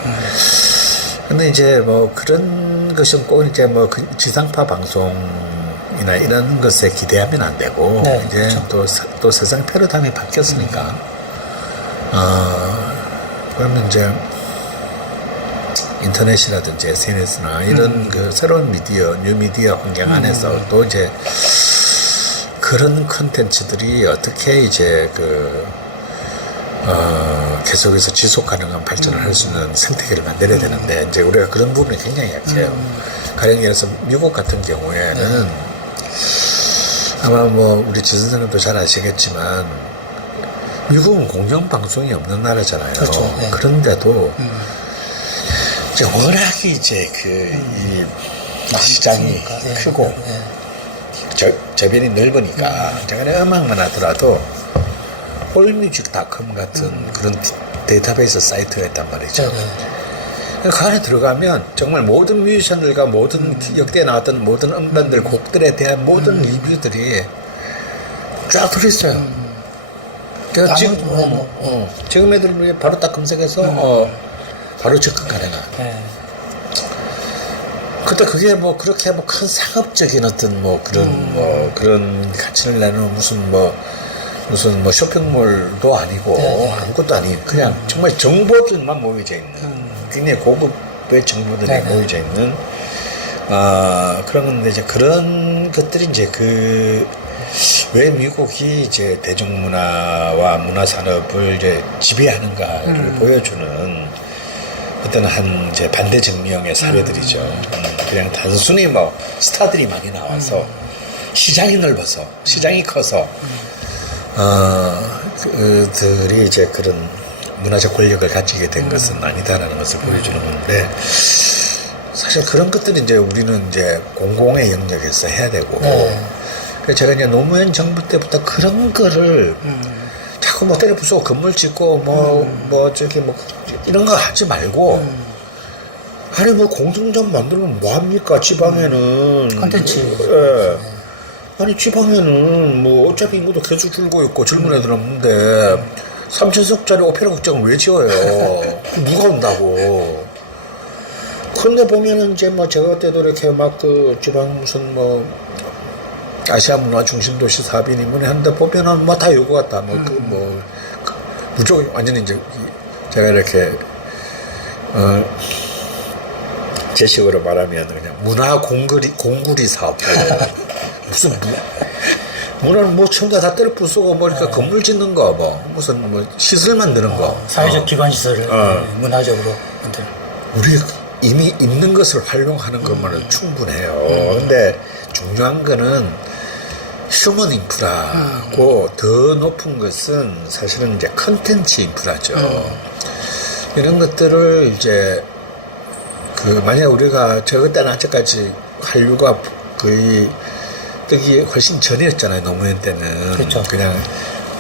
근데 이제 뭐 그런 것은 꼭 이제 뭐 지상파 방송이나 이런 것에 기대하면 안 되고, 네, 이제 그렇죠. 또 세상 패러다임이 바뀌었으니까, 그러면 이제 인터넷이라든지 SNS나 이런 그 새로운 미디어, 뉴미디어 환경 안에서 또 이제 그런 컨텐츠들이 어떻게 이제 계속해서 지속 가능한 발전을 할 수 있는 생태계를 만들어야 되는데, 이제 우리가 그런 부분이 굉장히 약해요. 가령 예를 들어서 미국 같은 경우에는 아마 뭐 우리 지선 선생님도 잘 아시겠지만 미국은 공영방송이 없는 나라잖아요. 그렇죠. 네. 그런데도 이제 워낙에 이제 이 시장이 네. 크고 네. 저변이 넓으니까 제가 음악만 하더라도 allmusic.com 같은 그런 데이터베이스 사이트가 있단 말이죠. 그 안에 들어가면 정말 모든 뮤지션들과 모든 역대에 나왔던 모든 음반들 곡들에 대한 모든 리뷰들이 쫙 들어있어요. 그래서 지금 애들 바로 딱 검색해서 바로 접근 가능한. 네. 근데 그게 뭐 그렇게 뭐 큰 상업적인 어떤 뭐 그런 가치를 내는 무슨 뭐 쇼핑몰도 아니고 아무것도 아닌 그냥 정말 정보들만 모여져 있는 굉장히 고급의 정보들이 모여져 있는 그런 건데, 이제 그런 것들이 이제 왜 미국이 이제 대중문화와 문화산업을 이제 지배하는가를 보여주는 어떤 이제 반대 증명의 사례들이죠. 그냥 단순히 뭐 스타들이 많이 나와서 시장이 넓어서 시장이 커서 그들이 이제 그런 문화적 권력을 가지게 된 것은 아니다라는 것을 보여주는 건데, 사실 그런 것들은 이제 우리는 이제 공공의 영역에서 해야 되고, 그래서 제가 이제 노무현 정부 때부터 그런 거를 자꾸 뭐 때려 부수고 건물 짓고 이런 거 하지 말고, 아니 뭐 공중전 만들면 뭐합니까 지방에는 컨텐츠. 아니 지방에는 뭐 어차피 인구도 계속 줄고 있고 젊은 애들 없는데 3,000석짜리 오페라 극장을 왜 지어요? 누가 온다고? 근데 보면은 이제 뭐 제가 그때도 이렇게 막 지방 무슨 아시아 문화 중심 도시 사업이니 뭐니 하는데 보면은 뭐 다 요거 같다. 무조건 완전히 이제 제가 이렇게 제 식으로 말하면 그냥 문화 공구리 사업. 무슨 문화는 뭐 전부 다 때려 부수고 그러니까 건물 짓는 거 무슨 시설 만드는 거, 사회적 기반 시설을 문화적으로 만드는. 우리 이미 있는 것을 활용하는 것만으로 충분해요. 근데 중요한 거는 휴먼 인프라고 더 높은 것은 사실은 이제 컨텐츠 인프라죠. 이런 것들을 이제 만약 우리가 저 그때는 아직까지 한류가 거의 뜨기 훨씬 전이었잖아요. 노무현 때는. 그렇죠. 그냥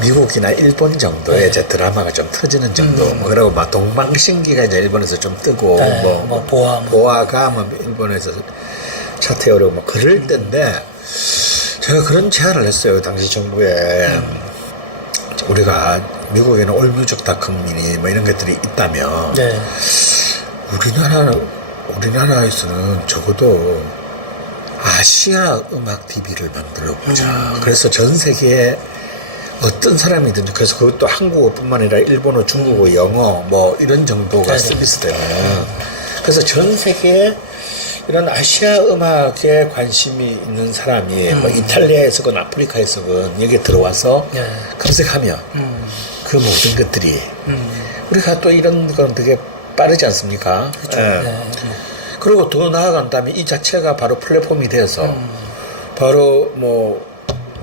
미국이나 일본 정도의 이제 드라마가 좀 터지는 정도. 그리고 막 동방신기가 이제 일본에서 좀 뜨고, 보아가 일본에서 차트에 오르고 그럴 때인데, 제가 그런 제안을 했어요. 당시 정부에. 우리가 미국에는 올뮤직닷컴이니 이런 것들이 있다면, 우리나라에서는 적어도 아시아 음악 TV를 만들어 보자. 그래서 전 세계에 어떤 사람이든지, 그래서 그것도 한국어뿐만 아니라 일본어, 중국어, 영어 이런 정도가 서비스되는. 그래서 전 세계에 이런 아시아 음악에 관심이 있는 사람이 이탈리아에서건 아프리카에서건 여기에 들어와서 검색하면 그 모든 것들이 우리가 또 이런 건 되게 빠르지 않습니까? 그렇죠. 그리고 더 나아간다면 이 자체가 바로 플랫폼이 돼서 바로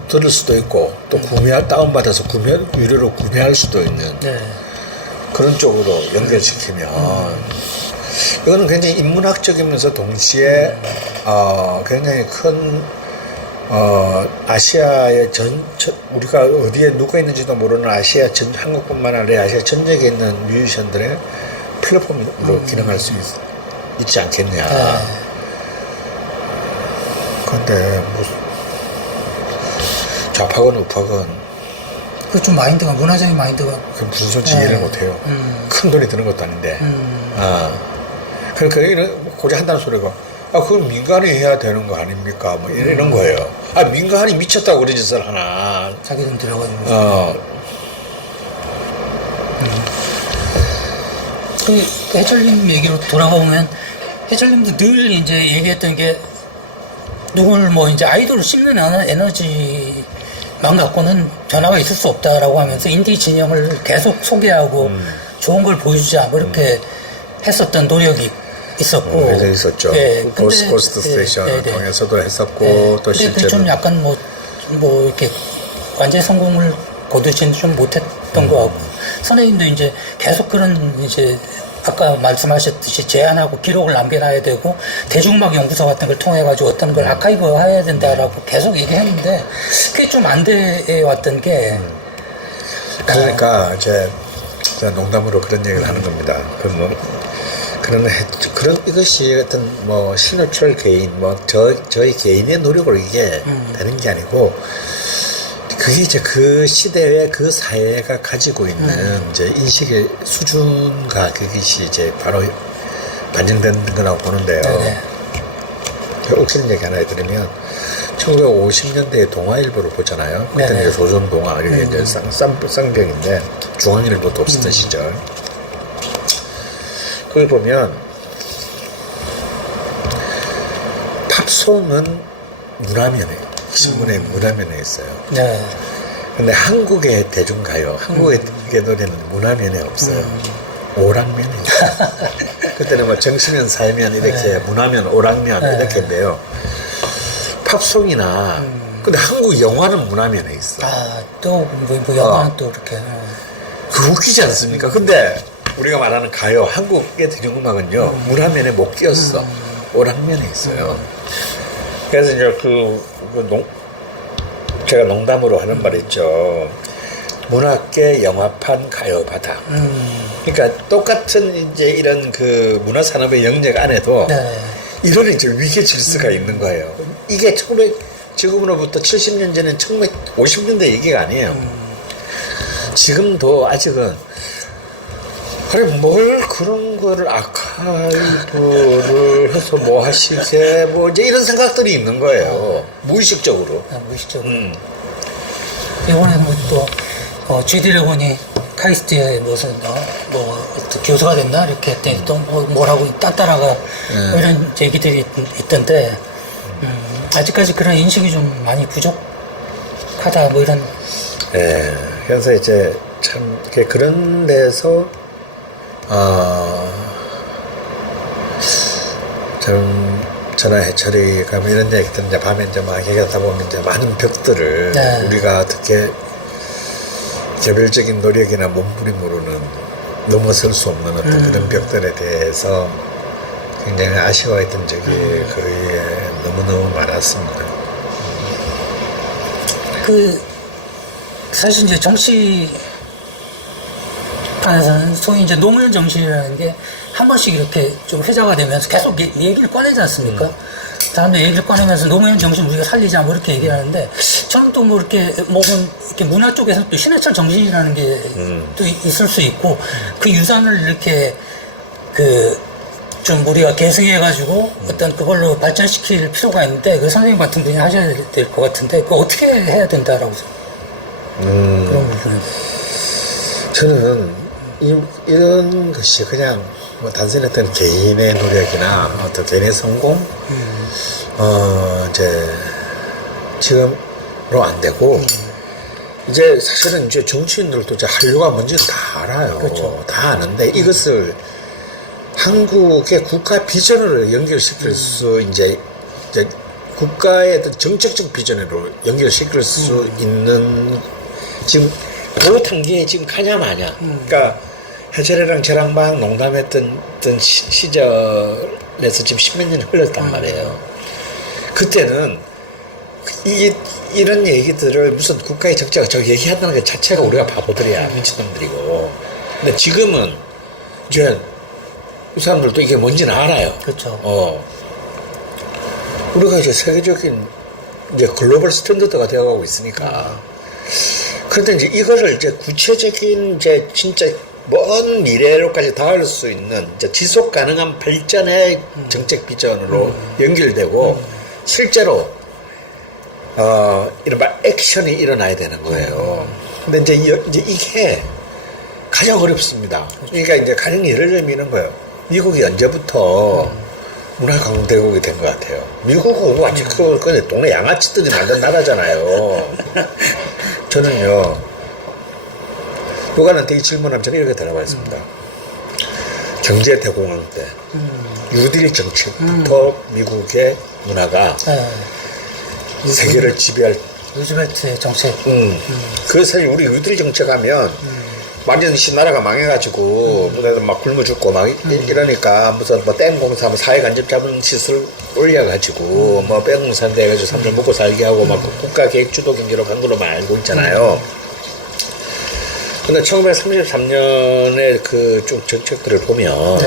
들을 수도 있고 또 다운받아서 유료로 구매할 수도 있는 그런 쪽으로 연결시키면 이거는 굉장히 인문학적이면서 동시에 굉장히 큰 아시아의 우리가 어디에 누가 있는지도 모르는 한국뿐만 아니라 아시아 전역에 있는 뮤지션들의 플랫폼으로 기능할 수 있지 않겠냐. 근데 무슨 좌파건 우파건 그 좀 마인드가 문화적인 마인드가 그 무슨 소리인지 이해를 못해요. 큰 돈이 드는 것도 아닌데. 그러니까 여기는 고작 한다는 소리가 그건 민간이 해야 되는 거 아닙니까? 뭐 이런 거예요. 민간이 미쳤다고 그런 짓을 하나. 자기 돈 들여가지고. 그 해철님 얘기로 돌아가보면 해철님도 늘 이제 얘기했던 게 누굴 뭐 이제 아이돌을 씹는 에너지만 갖고는 변화가 있을 수 없다라고 하면서 인디 진영을 계속 소개하고 좋은 걸 보여주자 뭐 이렇게 했었던 노력이 있었고. 그래서 있었죠. 네, 고스트 스테이션을 통해서도 했었고 또 실제로. 좀 약간 뭐 이렇게 완전히 성공을 거두지는 좀 못했던 것 같고 선생님도 이제 계속 그런 이제 아까 말씀하셨듯이 제안하고 기록을 남겨놔야 되고 대중음악 연구소 같은 걸 통해 가지고 어떤 걸 아카이브 해야 된다라고 계속 얘기했는데 그게 좀 안 돼 왔던 게 그러니까 제가 농담으로 그런 얘기를 하는 겁니다. 그런 이것이 어떤 뭐 신호철 개인 저희 개인의 노력으로 이게 되는 게 아니고 그게 이제 그 시대에 그 사회가 가지고 있는 이제 인식의 수준과 그것이 이제 바로 반영된 거라고 보는데요. 옥시는 얘기 하나 해드리면 1950년대에 동아일보를 보잖아요. 그때는 이제 조선동아 이게 이제 쌍병인데 중앙일보도 없었던 시절. 그걸 보면 팝송은 문화면에 신문의 문화면에 있어요. 근데 한국의 대중가요, 한국의 노래는 문화면에 없어요. 오락면에 있어요. 그때는 뭐 정치면 살면 이렇게 문화면, 오락면 이렇게 돼요. 팝송이나 근데 한국 영화는 문화면에 있어. 또 뭐 영화는 또 이렇게. 그 웃기지 않습니까? 근데 우리가 말하는 가요, 한국의 대중음악은요 문화면에 못 끼었어. 오락면에 있어요. 그래서 이제 제가 농담으로 하는 말 있죠. 문학계 영화판 가요 바다. 그러니까 똑같은 이제 이런 그 문화산업의 영역 안에도 이런 이제 위계 질서가 있는 거예요. 이게 지금으로부터 70년 전엔 1950년대 얘기가 아니에요. 지금도 아직은 그래 뭘 그런 거를 아카이브를 해서 뭐 하시게 뭐 이제 이런 생각들이 있는 거예요. 무의식적으로. 무의식적으로. 이번에 또 G-드래곤이 카이스트에 무슨 교수가 됐나 이렇게 했더니 또 뭐라고 따라가 이런 얘기들이 있던데 아직까지 그런 인식이 좀 많이 부족하다 뭐 이런. 그래서 이제 참 그런 데서 저나 해철이가 이런 얘기들 이제 밤에 이제 막 얘기하다 보면 이제 많은 벽들을 우리가 어떻게 개별적인 노력이나 몸부림으로는 넘어설 수 없는 어떤 그런 벽들에 대해서 굉장히 아쉬워했던 적이 거의 너무너무 많았습니다. 사실 이제 정치판에서는 소위 이제 노무현 정신이라는 게 한 번씩 이렇게 좀 회자가 되면서 계속 얘기를 꺼내지 않습니까? 사람들 얘기를 꺼내면서 노무현 정신 우리가 살리자 뭐 이렇게 얘기하는데 저는 또 뭐 이렇게 이렇게 문화 쪽에서 또 신해철 정신이라는 게 또 있을 수 있고 그 유산을 이렇게 좀 우리가 계승해가지고 어떤 그걸로 발전시킬 필요가 있는데 그 선생님 같은 분이 하셔야 될 것 같은데 그거 어떻게 해야 된다라고 그런 부분. 저는 이런 것이 그냥 뭐 단순히 어떤 개인의 노력이나 어떤 개인의 성공, 이제 지금으로 안 되고 이제 사실은 이제 정치인들도 이제 한류가 뭔지 다 알아요. 그렇죠. 다 아는데 이것을 한국의 국가 비전으로 연결시킬 수 이제 국가의 어떤 정책적 비전으로 연결시킬 수 있는 지금 그 단계에 지금 가냐 마냐. 그러니까 해철이랑 저랑 막 농담했던 시절에서 지금 10몇 년이 흘렀단 말이에요. 그때는 이런 얘기들을 무슨 국가의 정체가 저 얘기한다는 것 자체가 우리가 바보들이야, 미친놈들이고. 근데 지금은 이제 이 사람들도 이게 뭔지는 알아요. 그렇죠. 우리가 이제 세계적인 이제 글로벌 스탠더드가 되어가고 있으니까. 그런데 이제 이거를 이제 구체적인 이제 진짜 먼 미래로까지 닿을 수 있는 이제 지속 가능한 발전의 정책 비전으로 연결되고 실제로 이른바 액션이 일어나야 되는 거예요. 근데 이제 이게 가장 어렵습니다. 그러니까 이제 가령 예를 들면 이런 거예요. 미국이 언제부터 문화 강대국이 된 것 같아요. 미국은 완전 그 동네 양아치들이 만든 나라잖아요. 저는요, 누가한테 이 질문하면 저는 이렇게 대답하겠습니다. 경제 대공황 때 뉴딜 정책부터 미국의 문화가 세계를 지배할 루즈벨트의 정책. 그 사실 우리 뉴딜 정책하면 완전 나라가 망해가지고 애들 막 굶어 죽고 막 이러니까 무슨 뭐 댐 공사 뭐 사회 간접 자본 시설 올려가지고 뭐 빼공사인데 해가지고 사람들 먹고 살게 하고 막 국가 계획 주도 경제로 간 걸로 알고 있잖아요. 근데 1933년에 그 좀 정책들을 보면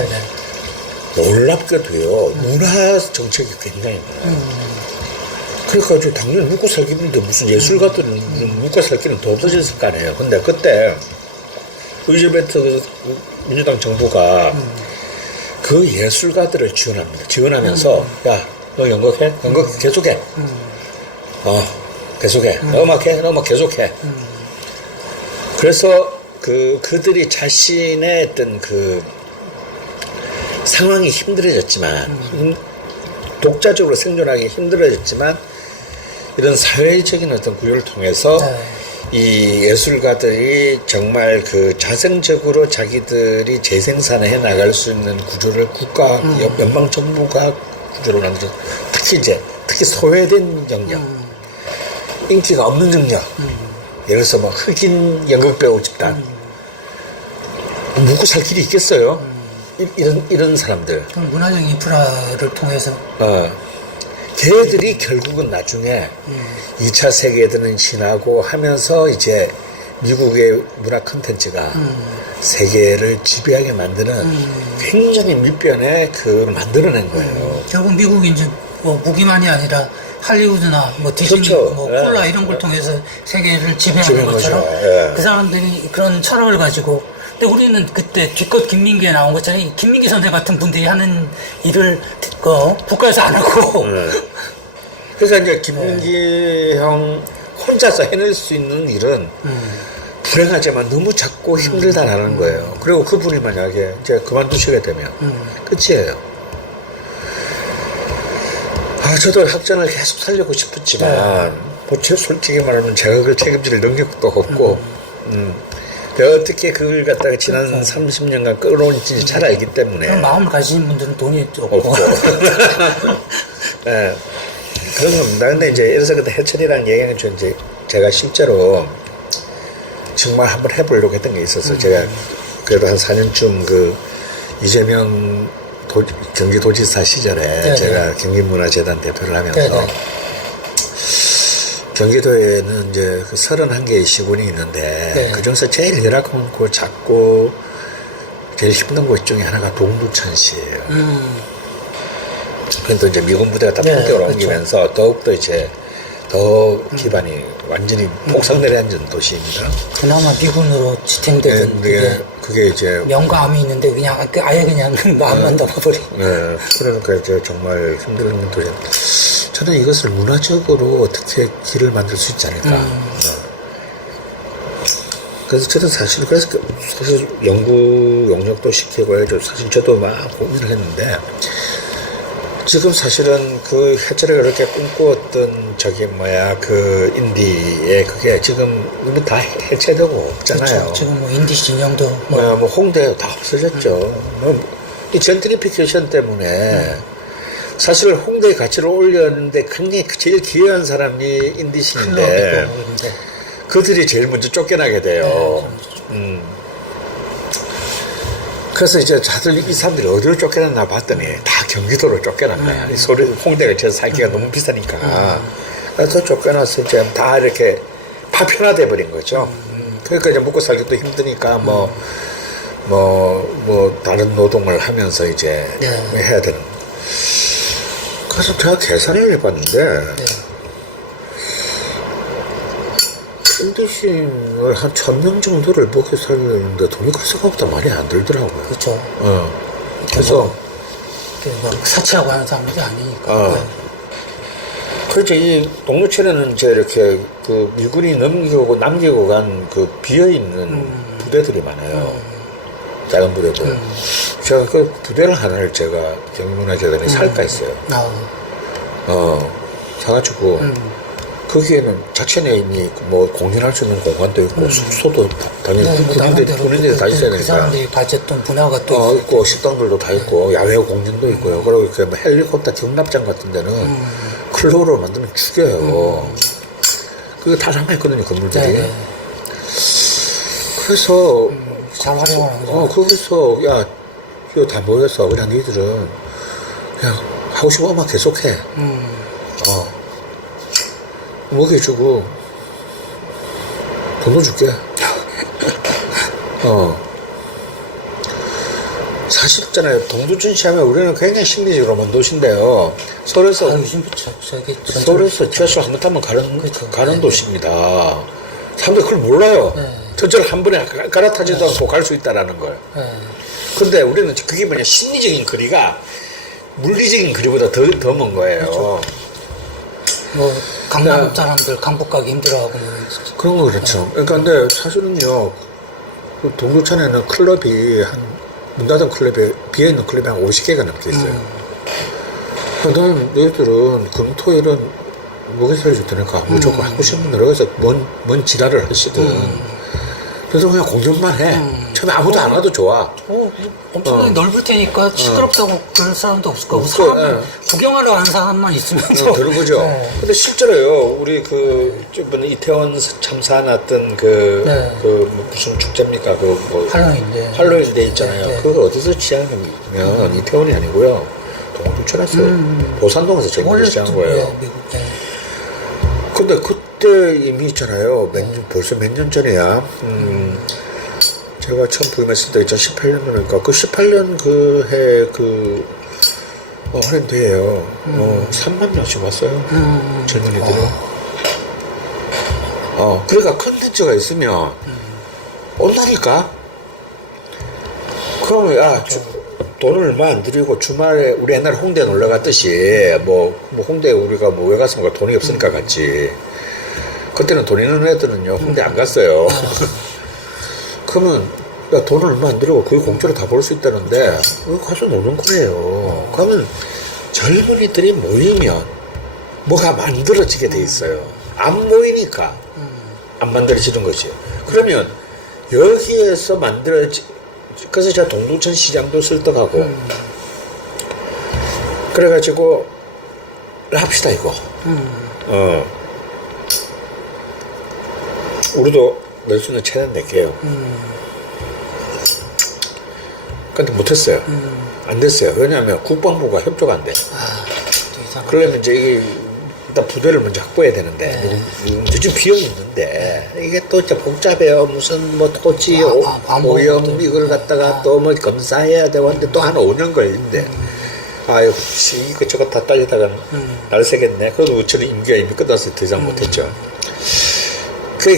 놀랍게도요 문화 정책이 굉장히 많아요. 그러니까 당연히 묵고 살기인데 무슨 예술가들은 묵고 살기는 더 없어졌을 거 아니에요. 근데 그때 루즈벨트 민주당 정부가 그 예술가들을 지원하면서 야, 너 연극해? 연극 계속해. 계속해. 음악해? 음악 계속해. 그래서 그들이 자신의 어떤 그 상황이 힘들어졌지만 독자적으로 생존하기 힘들어졌지만 이런 사회적인 어떤 구조를 통해서 이 예술가들이 정말 그 자생적으로 자기들이 재생산을 해 나갈 수 있는 구조를 국가, 연방 정부가 구조로 만들어 특히 소외된 영역, 인기가 없는 영역, 예를 들어서 뭐 흑인 연극배우 집단, 묵고 살 길이 있겠어요? 이런 사람들. 문화적 인프라를 통해서. 걔들이 결국은 나중에 2차 세계대전을 지나고 하면서 이제 미국의 문화 콘텐츠가 세계를 지배하게 만드는 굉장히 밑변에 그걸 만들어낸 거예요. 결국 미국이 이제 뭐 무기만이 아니라 할리우드나 뭐 디즈니, 그렇죠. 뭐 콜라 이런 걸 통해서 세계를 지배하는 것처럼 그 사람들이 그런 철학을 가지고. 근데 우리는 그때 기껏 김민기에 나온 것처럼 김민기 선생 같은 분들이 하는 일을 국가에서 안 하고. 그래서 이제 김민기 형 혼자서 해낼 수 있는 일은 불행하지만 너무 작고 힘들다라는 거예요. 그리고 그분이 만약에 이제 그만두시게 되면 끝이에요. 저도 학전을 계속 살리고 싶었지만 뭐 솔직히 말하면 제가 그 책임질 능력도 없고 어떻게 그걸 갖다가 지난 30년간 끌어온지 잘 알기 때문에 그런 마음을 가지신 분들은 돈이 없고 네, 그런 겁니다. 근데 이제 예를 들어서 그때 해철이라는 얘기는 이제 제가 실제로 정말 한번 해보려고 했던 게 있었어요. 제가 그래도 한 4년쯤 그 이재명 경기도지사 시절에 제가 경기문화재단 대표를 하면서 경기도에는 이제 그 31개의 시군이 있는데 그 중에서 제일 열악하고 작고 제일 힘든 곳 중에 하나가 동두천시예요. 그런데 이제 미군 부대가 다 평택으로 옮기면서 더욱더 이제 더 기반이 완전히 폭삭 내려앉은 도시입니다. 그나마 미군으로 지탱되던 그게 이제 명감이 있는데 그냥 아예 그냥 마음만 담아버린. 그러니까 이제 정말 힘든 도시. 저는 이것을 문화적으로 어떻게 길을 만들 수 있지 않을까. 그래서 저도 사실 연구 용역도 시키고 해서 사실 저도 막 고민을 했는데 지금 사실은 그 해철이가 그렇게 꿈꾸었던 그 인디에 그게 지금 이미 다 해체되고 없잖아요. 그렇죠. 지금 뭐 인디 진영도 뭐 홍대 다 없어졌죠. 이 젠트리피케이션 때문에 사실 홍대의 가치를 올렸는데 굉장히 제일 기여한 사람이 인디신인데 그들이 제일 먼저 쫓겨나게 돼요. 그래서 이제 다들 이 사람들이 어디로 쫓겨났나 봤더니 다 경기도로 쫓겨난 거야. 이 홍대가 저 살기가 너무 비싸니까. 해서 쫓겨나서 이제 다 이렇게 파편화돼 버린 거죠. 그러니까 이제 먹고 살기도 힘드니까 다른 노동을 하면서 이제 네. 해야 되는. 그래서 제가 계산을 해봤는데, 필드싱을 한 1000명 정도를 먹여 살리는데 돈이 그 생각보다 많이 안 들더라고요. 그렇죠. 그래서, 막 사치하고 하는 사람들이 아니니까. 그렇죠. 이 동두천에는 이제 이렇게 그 미군이 남기고 간 그 비어있는 부대들이 많아요. 작은 부대들. 제가 그 부대를 하나를 제가 경문화재단에 살까 했어요. 사가지고, 거기에는 자체 내인이 뭐 공연할 수 있는 공간도 있고, 숙소도 당연히 그런 데 다 있어야 그 되니까. 사람들이 가졌던 문화가 또 있고, 식당들도 다 있고, 야외 공연도 있고요. 그리고 이렇게 뭐 헬리콥터 경납장 같은 데는 클로로 만들면 죽여요. 그게 다 남아있거든요, 건물들이. 네. 그래서, 잘 활용하는 거죠. 거기서, 야, 이거 다 모여서, 그냥 니들은, 그냥 하고 싶으면 계속해. 먹여주고, 돈도 줄게. 사실 있잖아요. 동두천시 하면 우리는 굉장히 심리적으로만 도시인데요. 서울에서, 서울에서 지하철 한번 타면 가는 도시입니다. 사람들이 그걸 몰라요. 전철 한 번에 갈아타지도 않고 갈 수 있다라는 걸. 근데 우리는 그게 뭐냐, 심리적인 거리가 물리적인 거리보다 더 먼 거예요. 뭐 강남 사람들 강북 가기 힘들어하고 그런 거 그렇죠. 그러니까 근데 사실은요, 그 동두천에는 클럽이 문 닫은 클럽에, 비어있는 클럽이 한 50개가 넘게 있어요. 그러니까 너희들은 금토일은 먹여 살려줄 테니까 무조건 하고 싶은 대로 해서 뭔 지랄을 하시든. 그래서 그냥 공연만 해. 처음에 아무도 안 와도 좋아. 엄청 넓을 테니까 시끄럽다고 그럴 사람도 없을 거고, 구경하러 가는 사람만 있으면 그런 거죠. 근데 실제로요, 우리 저번에 이태원 참사 났던 무슨 축제입니까? 할로윈 데이 있잖아요. 그거 어디서 시작하면 이태원이 아니고요. 동두천에서, 보산동에서 제일 먼저 시작한 거예요. 근데 그때 이미 있잖아요. 벌써 몇 년 전이야. 제가 처음 부임했을 때 2018년이니까 그 18년 할인데요. 3만 명씩 왔어요. 젊은이들은. 그러니까 컨텐츠가 있으면 온다니까. 그러면 돈을 얼마 안 들이고 주말에 우리 옛날에 홍대 놀러 갔듯이 뭐 홍대에 우리가 왜 갔습니까? 돈이 없으니까 갔지. 그때는 돈 있는 애들은요 홍대 안 갔어요. 그러면 돈을 얼마 안 들이고 거기 공짜로 다 볼 수 있다는데 거기 가서 노는 거예요. 그러면 젊은이들이 모이면 뭐가 만들어지게 돼 있어요. 안 모이니까 안 만들어지는 거지. 그러면 여기에서 그래서 제가 동두천 시장도 설득하고 그래가지고 합시다 이거. 우리도 낼 수 있는 최대한 낼게요. 근데 못했어요. 안 됐어요. 왜냐하면 국방부가 협조가 안 돼. 그러려면 이제 이게 일단 부대를 먼저 확보해야 되는데 요즘 비용이 있는데 이게 또 진짜 복잡해요. 무슨 뭐 토지 오염 이걸 갖다가 또 뭐 검사해야 되고 하는데 또 한 5년 걸린대. 아유 이것저것 다 따지다가 날 새겠네. 그래도 저는 임기가 이미 끝나서 더 이상 못했죠.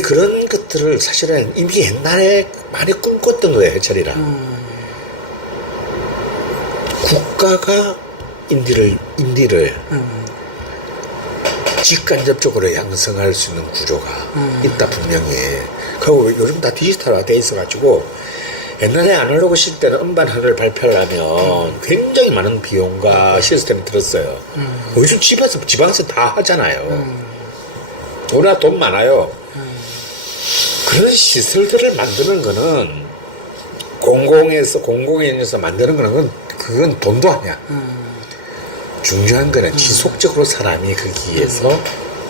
그런 것들을 사실은 이미 옛날에 많이 꿈꿨던 거예요. 해철이랑. 국가가 인디를 직간접적으로 양성할 수 있는 구조가 있다 분명히. 그리고 요즘 다 디지털화 돼 있어가지고 옛날에 아날로그 시대 때는 음반 하나를 발표하려면 굉장히 많은 비용과 시스템이 들었어요. 요즘 지방에서 다 하잖아요. 우리나라 돈 많아요. 그런 시설들을 만드는 거는 공공에서 만드는 거는 그건 돈도 아니야. 중요한 거는 지속적으로 사람이 거기에서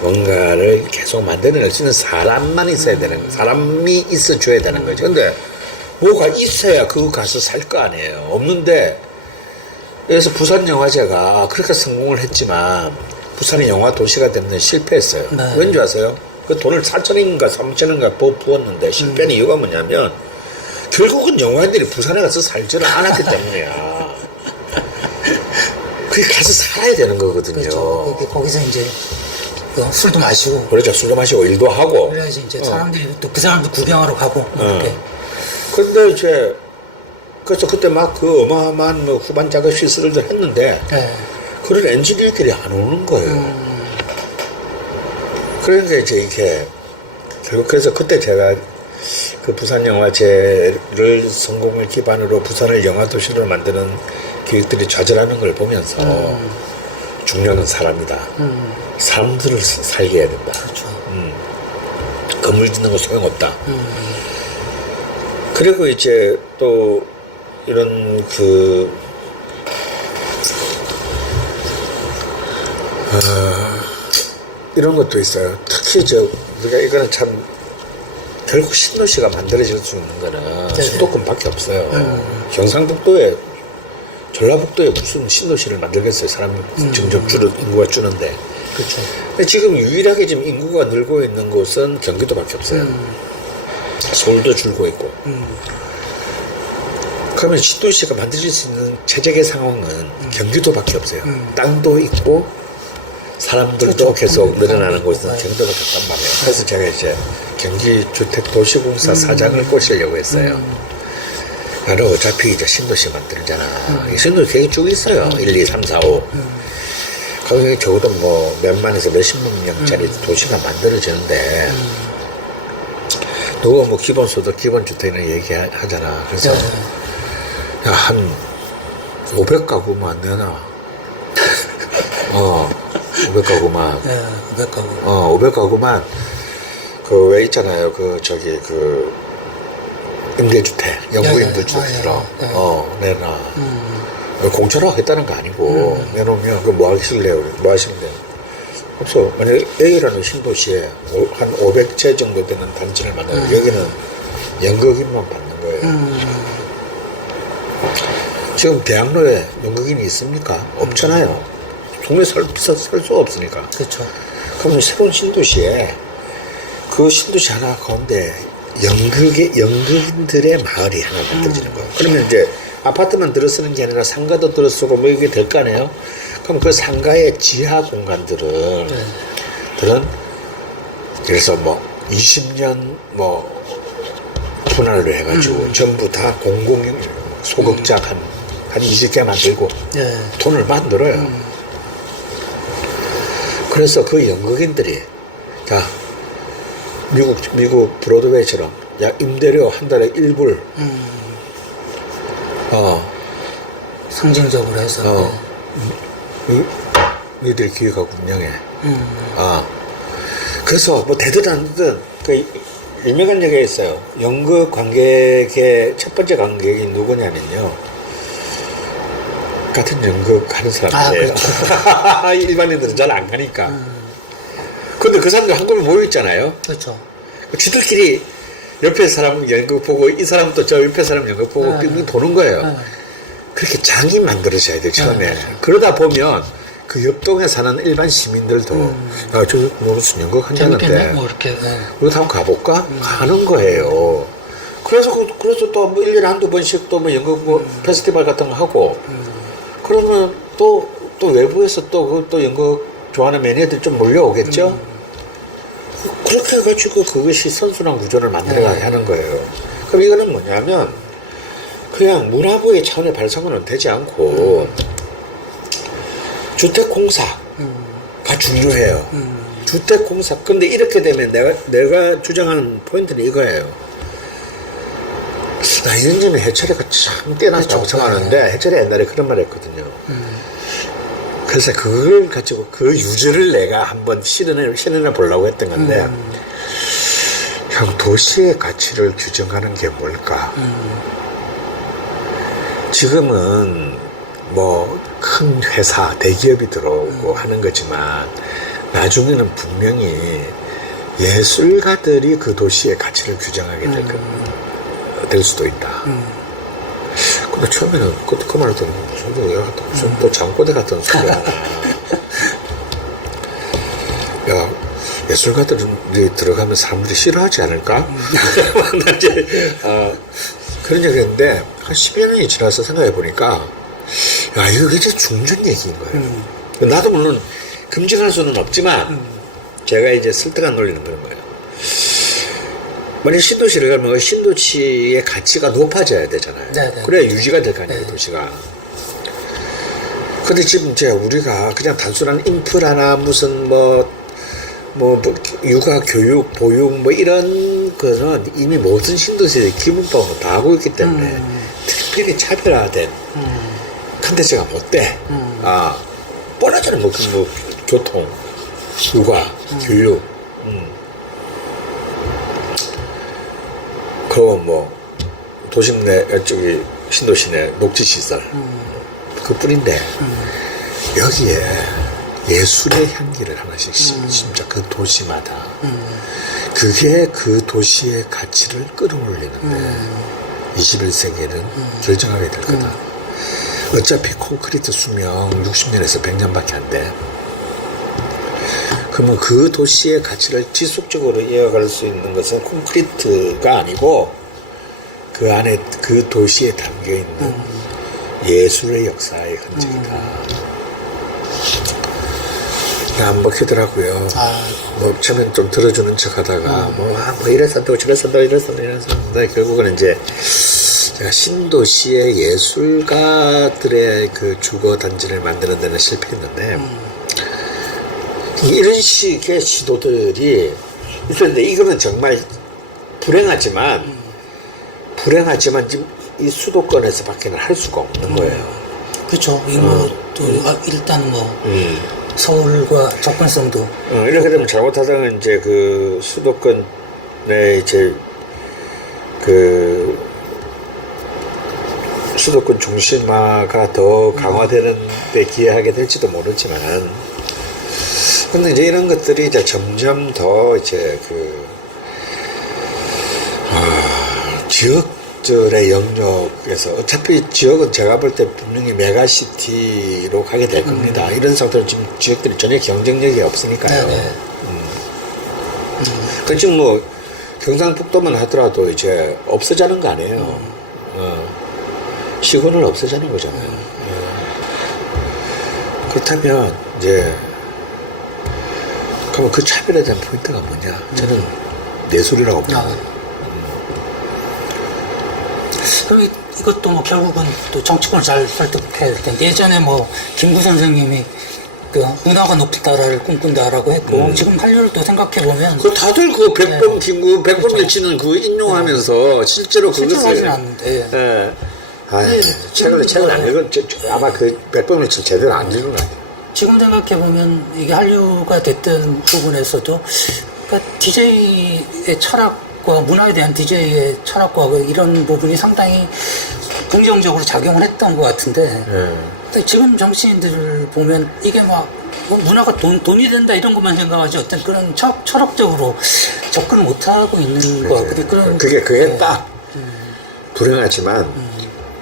뭔가를 계속 만들어낼 수 있는 사람이 있어줘야 되는 거죠. 근데 뭐가 있어야 그거 가서 살 거 아니에요. 없는데, 그래서 부산영화제가 그렇게 성공을 했지만 부산이 영화 도시가 되는 실패했어요. 네. 왠지 아세요? 그 돈을 4천인가 3천인가 부었는데 실패한 이유가 뭐냐면 결국은 영화인들이 부산에 가서 살지를 않았기 때문이야. 그게 가서 살아야 되는 거거든요. 그렇죠. 거기서 이제 술도 마시고. 그렇죠. 술도 마시고 일도 하고. 그래야지 이제 사람들이 또 그 사람도 구경하러 가고. 이렇게. 근데 이제 그래서 그때 막 그 어마어마한 뭐 후반 작업 시설들 했는데 네. 그런 엔지니어들이 안 오는 거예요. 그러니까 이제 이렇게 결국 그래서 그때 제가 그 부산 영화제를 성공을 기반으로 부산을 영화 도시로 만드는 기획들이 좌절하는 걸 보면서 중요한 건 사람이다. 사람들을 살게 해야 된다. 그렇죠. 건물 짓는 거 소용없다. 그리고 이제 또 이런 이런 것도 있어요. 특히 우리가 이거는 참 결국 신도시가 만들어질 수 있는 거는 수도권밖에 없어요. 경상북도에 전라북도에 무슨 신도시를 만들겠어요. 사람이 점점 인구가 줄는데. 그렇죠. 근데 지금 유일하게 지금 인구가 늘고 있는 곳은 경기도밖에 없어요. 서울도 줄고 있고. 그러면 신도시가 만들어질 수 있는 최적의 상황은 경기도밖에 없어요. 땅도 있고 사람들도 그렇죠. 계속 늘어나는 곳은 경기도밖에 없단 말이에요. 그래서 제가 이제 경기주택도시공사 사장을 꼬시려고 했어요. 나는 어차피 이제 신도시 만들잖아. 이 신도시 계획이 쭉 있어요. 1, 2, 3, 4, 5. 거기 적어도 뭐 몇만에서 몇십만 명짜리 도시가 만들어지는데 누가 뭐 기본소득, 기본주택이나 얘기하잖아. 그래서 야, 한 500가구만 내놔. 500가구만. 네, 500가구. 500가구만 그 왜 있잖아요. 임대주택, 영구임대주택처럼 내놔. 공짜로 하겠다는 거 아니고 내놓으면 그 뭐 하실래요? 뭐 하시는데? 그래서 만약에 A라는 신도시에 한 500채 정도 되는 단지를 만나면 여기는 연극인만 받는 거예요. 지금 대학로에 연극인이 있습니까? 없잖아요. 동네 살 수 없으니까. 그렇죠. 그러면 새로운 신도시에 그 신도시 하나 가운데 연극인들의 마을이 하나 만들어지는 거예요. 그러면 이제 아파트만 들어서는 게 아니라 상가도 들어서고 뭐 이게 될 거 아니에요? 그럼 그 상가의 지하 공간들은 예를 들어서 뭐 20년 뭐 분할을 해가지고 전부 다 공공 소극장 한 20개 만들고 돈을 만들어요. 그래서 그 연극인들이 자 미국 브로드웨이처럼 야 임대료 한 달에 1불 상징적으로 해서 너희들이 기획하고 운영해. 그래서 뭐 되든 안 되든 그 유명한 얘기가 있어요. 연극 관객의 첫 번째 관객이 누구냐면요. 같은 연극 하는 사람들이에요. 그렇죠. 일반인들은 잘 안 가니까. 근데 그 사람들 한꺼번에 모여 있잖아요. 그렇죠. 지들끼리 옆에 사람 연극 보고 이 사람 또 저 옆에 사람 연극 보고 빙빙 도는 거예요. 그렇게 장이 만들어져야 돼요, 처음에. 그러다 보면 그 옆동에 사는 일반 시민들도 저 무슨 연극 한다는데 뭐 이렇게 우리 한번 가볼까? 가는 거예요. 그래서 또 뭐 1년에 한두 번씩 또 뭐 연극 뭐 페스티벌 같은 거 하고 그러면 또 외부에서 또 연극 좋아하는 매니아들이 좀 몰려오겠죠? 그렇게 해가지고 그것이 선순환 구조를 만들어가야 하는 거예요. 그럼 이거는 뭐냐면 그냥 문화부의 차원의 발상은 되지 않고 주택공사가 중요해요. 주택공사. 근데 이렇게 되면 내가 주장하는 포인트는 이거예요. 나 이런 점에 해철이가 참 뛰어나다고 생각하는데 해철이 옛날에 그런 말 했거든요. 그래서 그걸 가지고 그 유저를 내가 한번 실현해 보려고 했던 건데 형 도시의 가치를 규정하는 게 뭘까? 지금은 뭐 큰 회사, 대기업이 들어오고 하는 거지만 나중에는 분명히 예술가들이 그 도시의 가치를 규정하게 될 수도 있다. 근데 처음에는 그 말을 듣는 무슨 또 장꼬대 같은 소리 하나. 예술가들이 들어가면 사람들이 싫어하지 않을까? 나 이제, 그런 얘기 했는데, 한 10여 년이 지나서 생각해 보니까, 야, 이거 이제 중전 얘기인 거예요. 나도 물론 금지할 수는 없지만, 제가 이제 설득한 논리는 그런 거예요. 만약 신도시를 가면 그 신도시의 가치가 높아져야 되잖아요. 네네. 그래야 유지가 될 거 아니에요, 도시가. 근데 지금 이제 우리가 그냥 단순한 인프라나 무슨 육아, 교육, 보육 뭐 이런 거는 이미 모든 신도시의 기본법으로 다 하고 있기 때문에 특별히 차별화된 컨텐츠가 못 돼. 뻔하잖아요. 교통, 육아, 교육. 그리고 도심 내, 신도시 내 녹지시설. 그 뿐인데, 여기에 예술의 향기를 하나씩 심자 그 도시마다. 그게 그 도시의 가치를 끌어올리는데, 21세기에는 결정하게 될 거다. 어차피 콘크리트 수명 60년에서 100년밖에 안 돼. 그러면 그 도시의 가치를 지속적으로 이어갈 수 있는 것은 콘크리트가 아니고 그 안에 그 도시에 담겨 있는 예술의 역사의 흔적이다. 안 먹히더라고요. 처음엔 좀 들어주는 척 하다가 이래서 한다고 저래서 한다고 이래서 한다고 결국은 이제 제가 신도시의 예술가들의 그 주거 단지를 만드는 데는 실패했는데 이런 식의 시도들이 있었는데 이거는 정말 불행하지만 지금 이 수도권에서 밖에는 할 수가 없는 거예요. 그렇죠. 일단 서울과 접근성도. 이렇게 되면 잘못하다가 이제 그 수도권에 이제 그 수도권 중심화가 더 강화되는 데 기여하게 될지도 모르지만 근데 이제 이런 것들이 이제 점점 더 이제 지역들의 영역에서 어차피 지역은 제가 볼 때 분명히 메가시티로 가게 될 겁니다. 이런 상태로 지금 지역들이 전혀 경쟁력이 없으니까요. 그 지금 경상북도만 하더라도 이제 없어지는 거 아니에요. 시골은 없어지는 거잖아요. 그렇다면 이제 그러면 그 차별에 대한 포인트가 뭐냐? 저는 예술이라고 봅니다. 그럼 이것도 결국은 또 정치권을 잘 설득해야 될 텐데 예전에 김구 선생님이 그 문화가 높다를 꿈꾼다라고 했고 지금 한류를 또 생각해 보면 다들 그 백범 김구 백범일치는 그 인용하면서 실제로 그것을 하진 않는데. 책을 안 읽은 아마 그 백범일치 제대로 안 읽은 것 같아요. 지금 생각해 보면 이게 한류가 됐던 부분에서도 그러니까 DJ의 철학과 문화에 대한 DJ의 철학과 이런 부분이 상당히 긍정적으로 작용을 했던 것 같은데 근데 지금 정치인들을 보면 이게 문화가 돈이 된다 이런 것만 생각하지 어떤 그런 철학적으로 접근을 못하고 있는 것 같고 그게 딱 불행하지만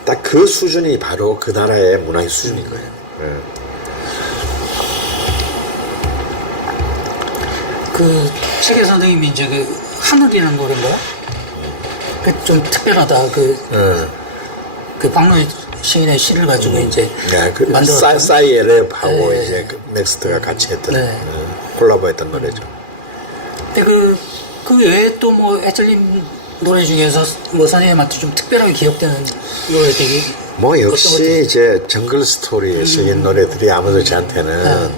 딱 그 수준이 바로 그 나라의 문화의 수준인 거예요. 그 책의 선생님이 이제 그 하늘이라는 노래인가요? 그 좀 특별하다. 그 박노 시인의 시를 가지고 이제 만들었던 싸이엘하고 이제 넥스트가 같이 했던 콜라보했던 노래죠. 근데 그 외에 또 해철님 노래 중에서 선생님한테 좀 특별하게 기억되는 노래들이 역시 이제 정글 스토리에 쓰인 노래들이 아무도 저한테는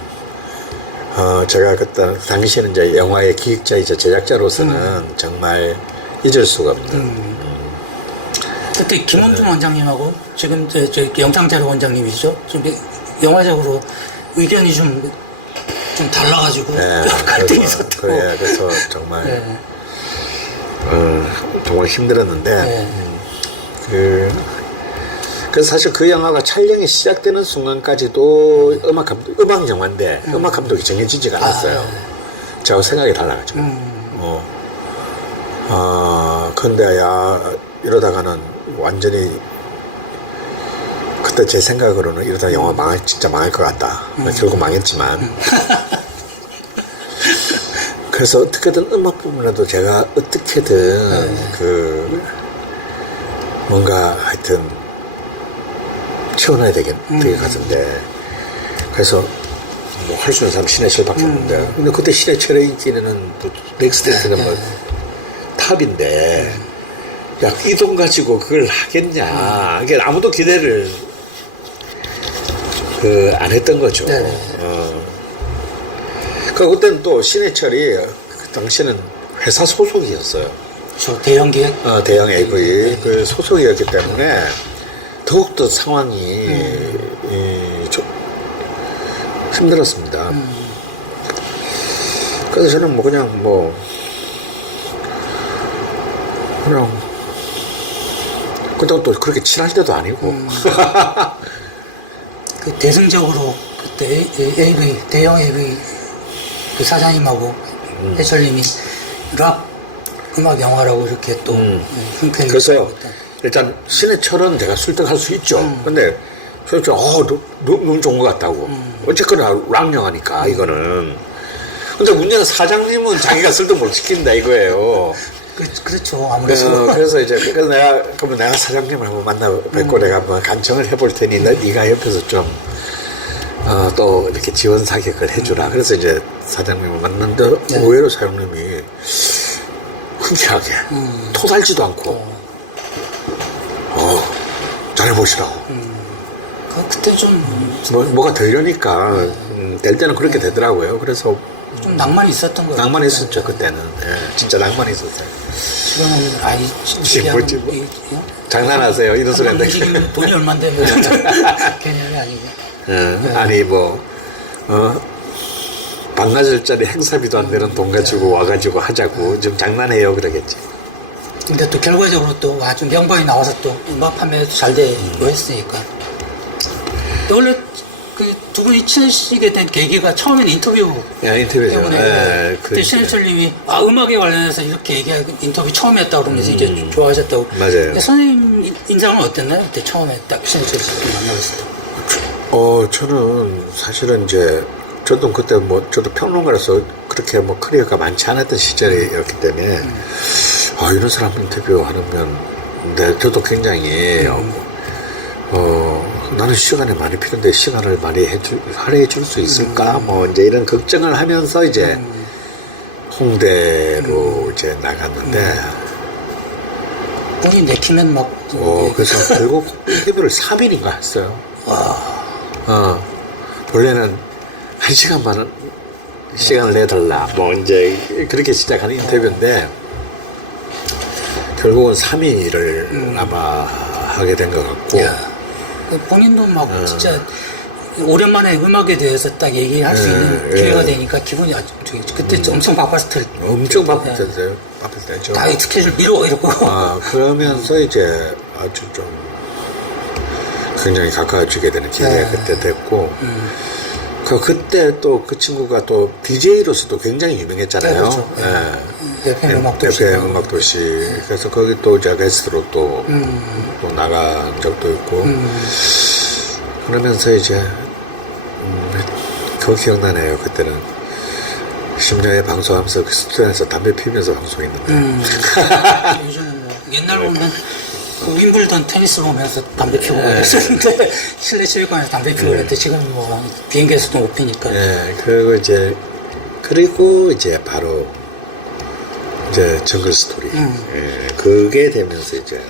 제가 그때 당시에는 이제 영화의 기획자이자 제작자로서는 정말 잊을 수가 없는. 그때 김원준 원장님하고 지금 저 영상자료 원장님이시죠? 좀 영화적으로 의견이 좀 달라가지고 갈등이 있었다고. 그래서 정말 정말 힘들었는데 그래서 사실 그 영화가 촬영이 시작되는 순간까지도 음악 영화인데 음악 감독이 정해지지가 않았어요. 저하고 생각이 달라가지고. 근데 이러다가는 완전히 그때 제 생각으로는 이러다 영화 진짜 망할 것 같다. 결국 망했지만. 그래서 어떻게든 음악 부분이라도 제가 어떻게든 그 뭔가 하여튼 채워놔야 되게 같은데 그래서 뭐 할 수 있는 사람 신해철밖에 없는데 근데 그때 신해철의 인기는 또 넥스트에서는 뭐 탑인데 야 이 돈 가지고 그걸 하겠냐 이게 아무도 기대를 그 안 했던 거죠. 그때는 또 신해철이 그 당시에는 회사 소속이었어요. 저 대형 기획? 대형 AV 그 소속이었기 때문에 더욱더 상황이 좀 힘들었습니다. 그래서 저는 뭐 그냥 그때 또 그렇게 친할 때도 아니고 그 대승적으로 그때 AV 대형 AV 그 사장님하고 해철님이 락 음악 영화라고 이렇게 또 흔쾌히 그래서 일단 신해철은 제가 설득할 수 있죠. 근데 솔직히 너무 좋은 것 같다고. 어쨌거나 락 영화니까 이거는. 근데 문제는 사장님은 자기가 설득 못 시킨다 이거예요. 그렇죠. 아무래도. 그래서 이제 그러면 내가 사장님을 한번 만나 뵙고 내가 한번 간청을 해볼 테니 네가 옆에서 좀 또 이렇게 지원 사격을 해주라. 그래서 이제 사장님을 만났는데 의외로 사장님이 흔쾌하게 토달지도 않고 잘해보시라고. 그때 좀 뭐가 되려니까 될 때는 그렇게 되더라고요. 그래서 좀 낭만이 있었던 거예요. 낭만이 있었죠 그때는. 진짜 낭만이 있었어요. 지금은 뭐지, 장난하세요 이런 소리 한다. 움직이면 돈이 얼만데 개념이 아니고. 아니 반나절짜리 행사비도 안 되는 돈 가지고 와가지고 하자고 좀 장난해요 그러겠지. 근데 또 결과적으로 또 아주 명반이 나와서 또 음악 판매도 잘 되고 했으니까. 원래 그 두 분이 친해지게 된 계기가 처음에는 인터뷰 때문에 그때 신해철님이 음악에 관련해서 이렇게 얘기하는 인터뷰 처음 했다고 그러면서 이제 좋아하셨다고. 맞아요. 선생님 인상은 어땠나요? 그때 처음에 딱 신해철 씨 만나봤을 때. 저는 사실은 이제 저도 그때 저도 평론가라서 그렇게 커리어가 많지 않았던 시절이었기 때문에 이런 사람 인터뷰하면 저도 굉장히 나는 시간이 많이 필요한데 시간을 많이 할애해 줄 수 있을까 이제 이런 걱정을 하면서 이제 홍대로 이제 나갔는데 본인 내키면 막 그래서 결국 인터뷰를 3일인가 했어요. 원래는 1시간 반 시간을 내달라 이제 그렇게 시작하는 인터뷰인데 결국은 3일을 아마 하게 된 것 같고. 본인도 막 진짜 오랜만에 음악에 대해서 딱 얘기할 수 있는 기회가 되니까 기분이 아주 그때 엄청 바빴을 때. 엄청 바쁠 때죠. 다 스케줄 미뤄 이러고. 그러면서 이제 아주 좀 굉장히 가까워지게 되는 기회가 그때 됐고. 그때 또 그 친구가 또 DJ로서도 굉장히 유명했잖아요. FM 음악도시. 그래서 거기 또 제가 게스트로 또 나간 적도 있고. 그러면서 이제, 그거 기억나네요. 그때는. 심야에 방송하면서 그 스튜디오에서 담배 피우면서 방송했는데. 요즘은 옛날 보면 그 윈블던 테니스 보면서 담배 피우고 그랬었는데 실내 체육관에서 담배 피우고 그랬는데 지금 비행기에서도 못 피니까. 그리고 이제 바로 이제 정글 스토리. 그게 되면서 이제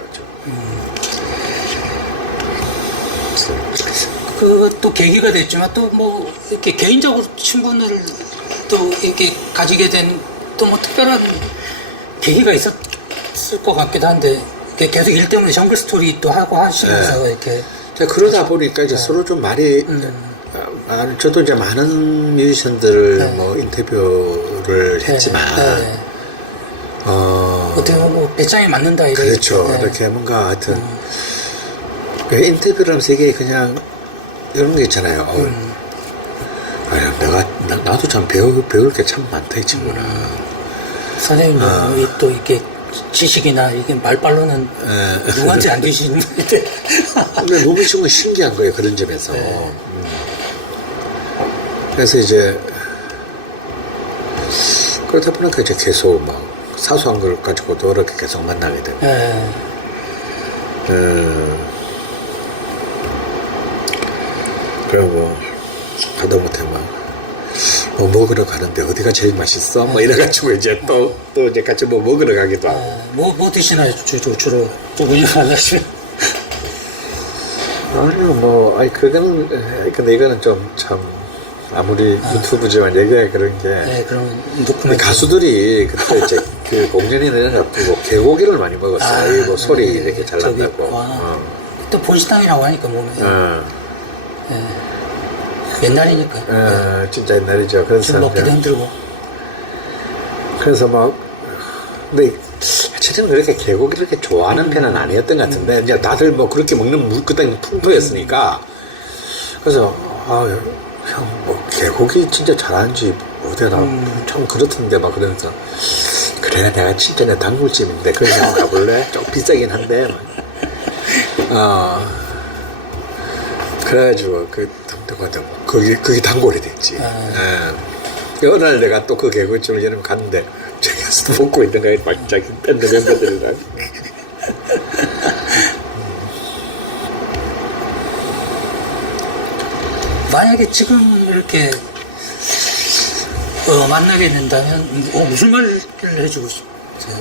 그것도 계기가 됐지만 또 이렇게 개인적으로 친분을 또 이렇게 가지게 된 또 특별한 계기가 있었을 것 같기도 한데. 계속 일 때문에 정글 스토리 또 하고 하시면서 이렇게. 그러다 보니까 이제 서로 좀 말이, 저도 이제 많은 뮤지션들을 인터뷰를 했지만, 어떻게 보면 배짱이 맞는다, 이런. 그렇죠. 이렇게 뭔가 하여튼, 인터뷰를 하면서 이게 그냥 이런 게 있잖아요. 나도 참 배울 게 참 많다, 이 친구는. 선생님도 또 이렇게 지식이나 이게 말빨로는 누구한테 안 되시는 분인데. 근데 너무 신기한 거예요, 그런 점에서. 그래서 이제 그러다 보니까 이제 계속 막 사소한 걸 가지고도 이렇게 계속 만나게 되고. 예. 그리고 하다못해 뭐 먹으러 가는데 어디가 제일 맛있어? 뭐 이래가지고 이제 또 이제 같이 뭐 먹으러 가기도 하고. 뭐 드시나요? 주로 조금 하시면. 아니요, 그거는, 근데 이거는 좀 참, 아무리 유튜브지만 얘기가 그런 게. 네, 그런 근데 노크멘트. 가수들이 그때 이제 그 공연이 내려가지고 개고기를 많이 먹었어요. 이거 소리 이렇게 잘 난다고. 또 본식당이라고 하니까 몸에. 옛날이니까. 진짜 옛날이죠. 그래서 좀 먹기도 힘들고. 그래서 근데 사실은 그렇게 개고기를 그렇게 좋아하는 편은 아니었던 것 같은데 이제 다들 뭐 그렇게 먹는 그때 풍토였으니까 그래서 형 개고기 진짜 잘하는 집 어디나 참 그렇던데 막 그러면서 그래 내가 진짜 내 단골집인데 그래서 한번 가볼래? 좀 비싸긴 한데 그래가지고 그게 단골이 됐지. 어느 날 내가 또 그 개구집을 여름 갔는데 저기 가서 먹고 있는 거야. 막 자기 밴드 멤버들이랑. 만약에 지금 이렇게 만나게 된다면 무슨 말을 해주고 싶어요?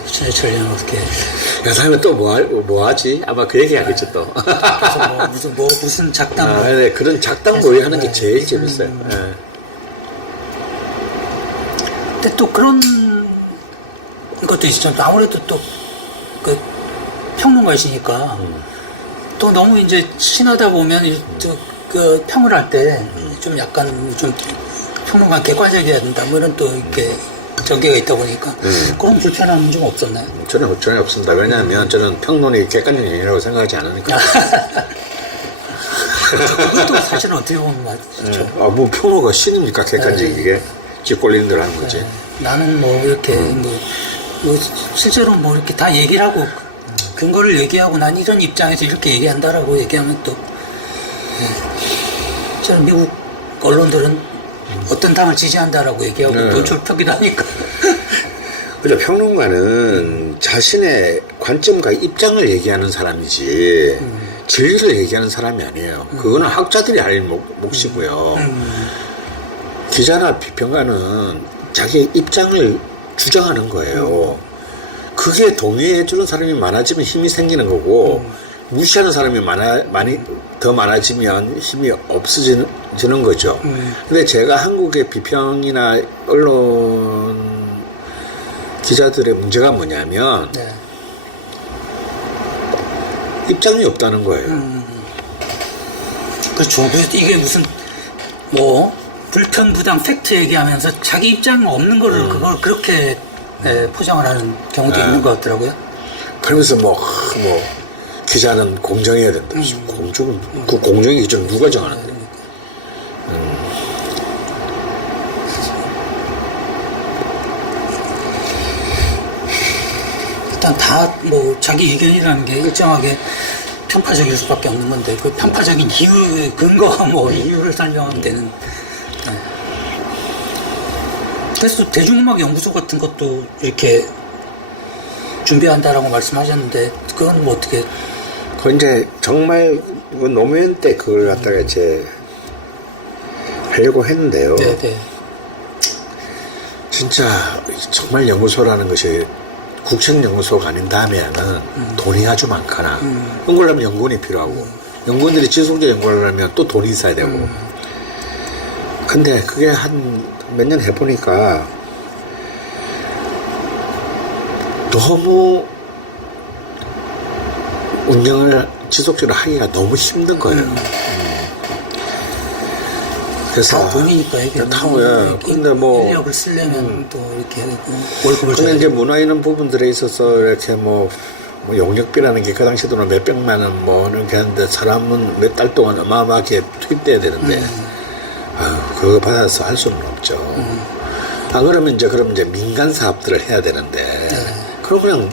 신해철이는 어떻게? 야, 다음에 또 뭐 하지? 아마 그 얘기 하겠죠 또. 그래서 무슨 작당. 네, 그런 작당 모의 하는 게 제일 재밌어요. 근데 또 그런 것도 있죠. 아무래도 또 그 평론가이시니까 또 너무 이제 친하다 보면 그 평을 할 때 좀 약간 좀 평론가 객관적이어야 된다. 뭐 이런 또 이렇게 전개가 있다 보니까 그런 불편함은 좀 없었나요? 저는 전혀 없습니다. 왜냐하면 저는 평론이 객관적인 얘기라고 생각하지 않으니까. 그것도 사실은 어떻게 보면 맞죠. 뭐 평론가 신입니까? 객관적이게 집 꼴리는 대로 하는 거지. 나는 뭐 이렇게 뭐 실제로 뭐 이렇게 다 얘기를 하고 근거를 얘기하고 난 이런 입장에서 이렇게 얘기한다라고 얘기하면 또 저는 미국 언론들은 어떤 당을 지지한다라고 얘기하고 노출표기도 하니까. 그죠. 평론가는 자신의 관점과 입장을 얘기하는 사람이지 진리를 얘기하는 사람이 아니에요. 그거는 학자들이 할 몫이고요. 기자나 비평가는 자기 입장을 주장하는 거예요. 그게 동의해주는 사람이 많아지면 힘이 생기는 거고 무시하는 사람이 더 많아지면 힘이 없어지는 거죠. 근데 제가 한국의 비평이나 언론 기자들의 문제가 뭐냐면 입장이 없다는 거예요. 그렇죠. 이게 무슨 뭐 불편부당 팩트 얘기하면서 자기 입장 없는 거를 그걸 그렇게 포장을 하는 경우도 있는 것 같더라고요. 그러면서 기자는 공정해야 된다. 그 공정의 기준은 누가 정하는데? 일단 다 뭐 자기 의견이라는 게 일정하게 편파적일 수밖에 없는 건데 그 편파적인 이유, 근거와 뭐 이유를 설명하면 되는. 그래서 대중음악 연구소 같은 것도 이렇게 준비한다라고 말씀하셨는데 그건 뭐 어떻게? 그 이제 정말 노무현 때 그걸 갖다가 이제 하려고 했는데요. 네네. 진짜 정말 연구소라는 것이 국책연구소가 아닌 다음에는 돈이 아주 많거나 연구하려면 연구원이 필요하고 연구원들이 지속적으로 연구를 하려면 또 돈이 있어야 되고 근데 그게 한 몇 년 해보니까 너무 운영을 지속적으로 하기가 너무 힘든 거예요. 그래서 다 돈이니까 이게 근데 뭐 인력을 쓰려면 또 이렇게 월급을 근데 이제 문화 이런 부분들에 있어서 이렇게 뭐 용역비라는 게 그 당시 돈은 몇백만 원 뭐 이렇게 하는데 사람은 몇 달 동안 어마어마하게 투입돼야 되는데 그거 받아서 할 수는 없죠. 그러면 이제 민간 사업들을 해야 되는데 그럼 그냥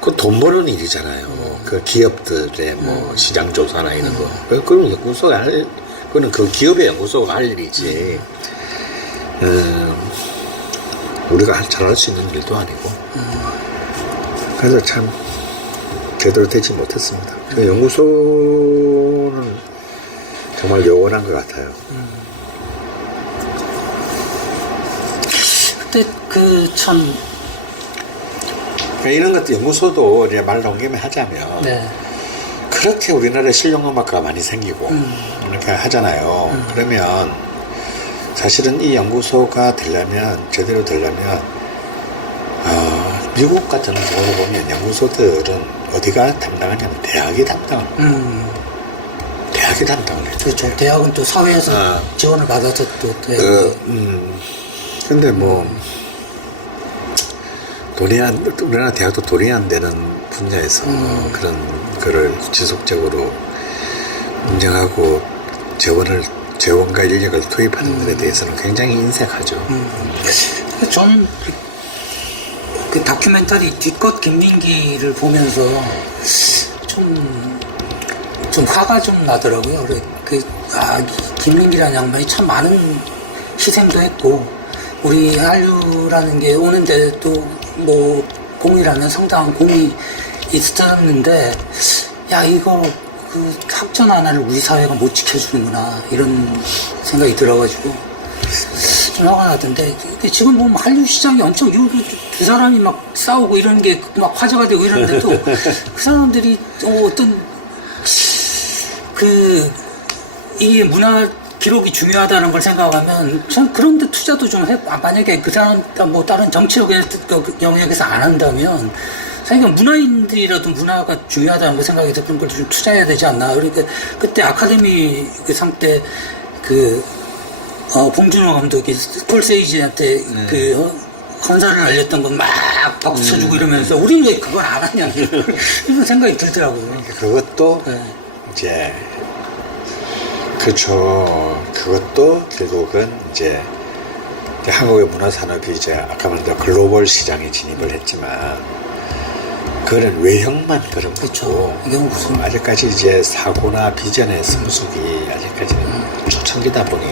그 돈 버는 일이잖아요. 그 기업들의 뭐 시장 조사나 이런 거. 그럼 연구소가 그거는 그 기업의 연구소가 할 일이지. 우리가 잘할 수 있는 일도 아니고. 그래서 참 제대로 되지 못했습니다. 그 연구소는 정말 요원한 것 같아요. 그때 참 그러니까 이런 것도 연구소도 이제 말 나온 김에 하자면 네. 그렇게 우리나라에 실용음악가가 많이 생기고 이렇게 하잖아요. 그러면 사실은 이 연구소가 되려면 제대로 되려면 미국 같은 경우를 보면 연구소들은 어디가 담당하냐면 대학이 담당을 해요. 대학이 담당을 해요. 그렇죠. 대학은 또 사회에서 지원을 받아서 또 근데 뭐 우리나라 대학도 돈이 안 되는 분야에서 그런 거를 지속적으로 운영하고 재원과 인력을 투입하는 것에 대해서는 굉장히 인색하죠. 저는 그 다큐멘터리 뒷것 김민기를 보면서 좀 화가 좀 나더라고요. 김민기라는 양반이 참 많은 희생도 했고, 우리 한류라는 게 오는데 또 뭐 공이라는 상당한 공이 있었는데, 야, 이거 그 학전 하나를 우리 사회가 못 지켜주는구나, 이런 생각이 들어가지고 좀 화가 나던데, 지금 보면 한류 시장이 엄청 두 사람이 막 싸우고 이런 게 막 화제가 되고 이러는데도 그 사람들이 이게 문화 기록이 중요하다는 걸 생각하면 전 그런데 투자도 좀 만약에 그 사람 뭐 다른 정치적 영역에서 안 한다면 자기가 문화인들이라도 문화가 중요하다는 걸 생각이 들면 그걸 좀 투자해야 되지 않나. 그러니까 그때 아카데미 그 상 때 봉준호 감독이 스콜세이지한테 헌사를 알렸던 건 막 박수 쳐주고 이러면서 우리는 왜 그걸 안 하냐 이런 생각이 들더라고요. 그것도 이제 그렇죠. 그것도 결국은 이제 한국의 문화산업이 이제 아까 말한 글로벌 시장에 진입을 했지만 그거는 외형만 그런 거고 아직까지 이제 사고나 비전의 성숙이 아직까지는 초창기다 보니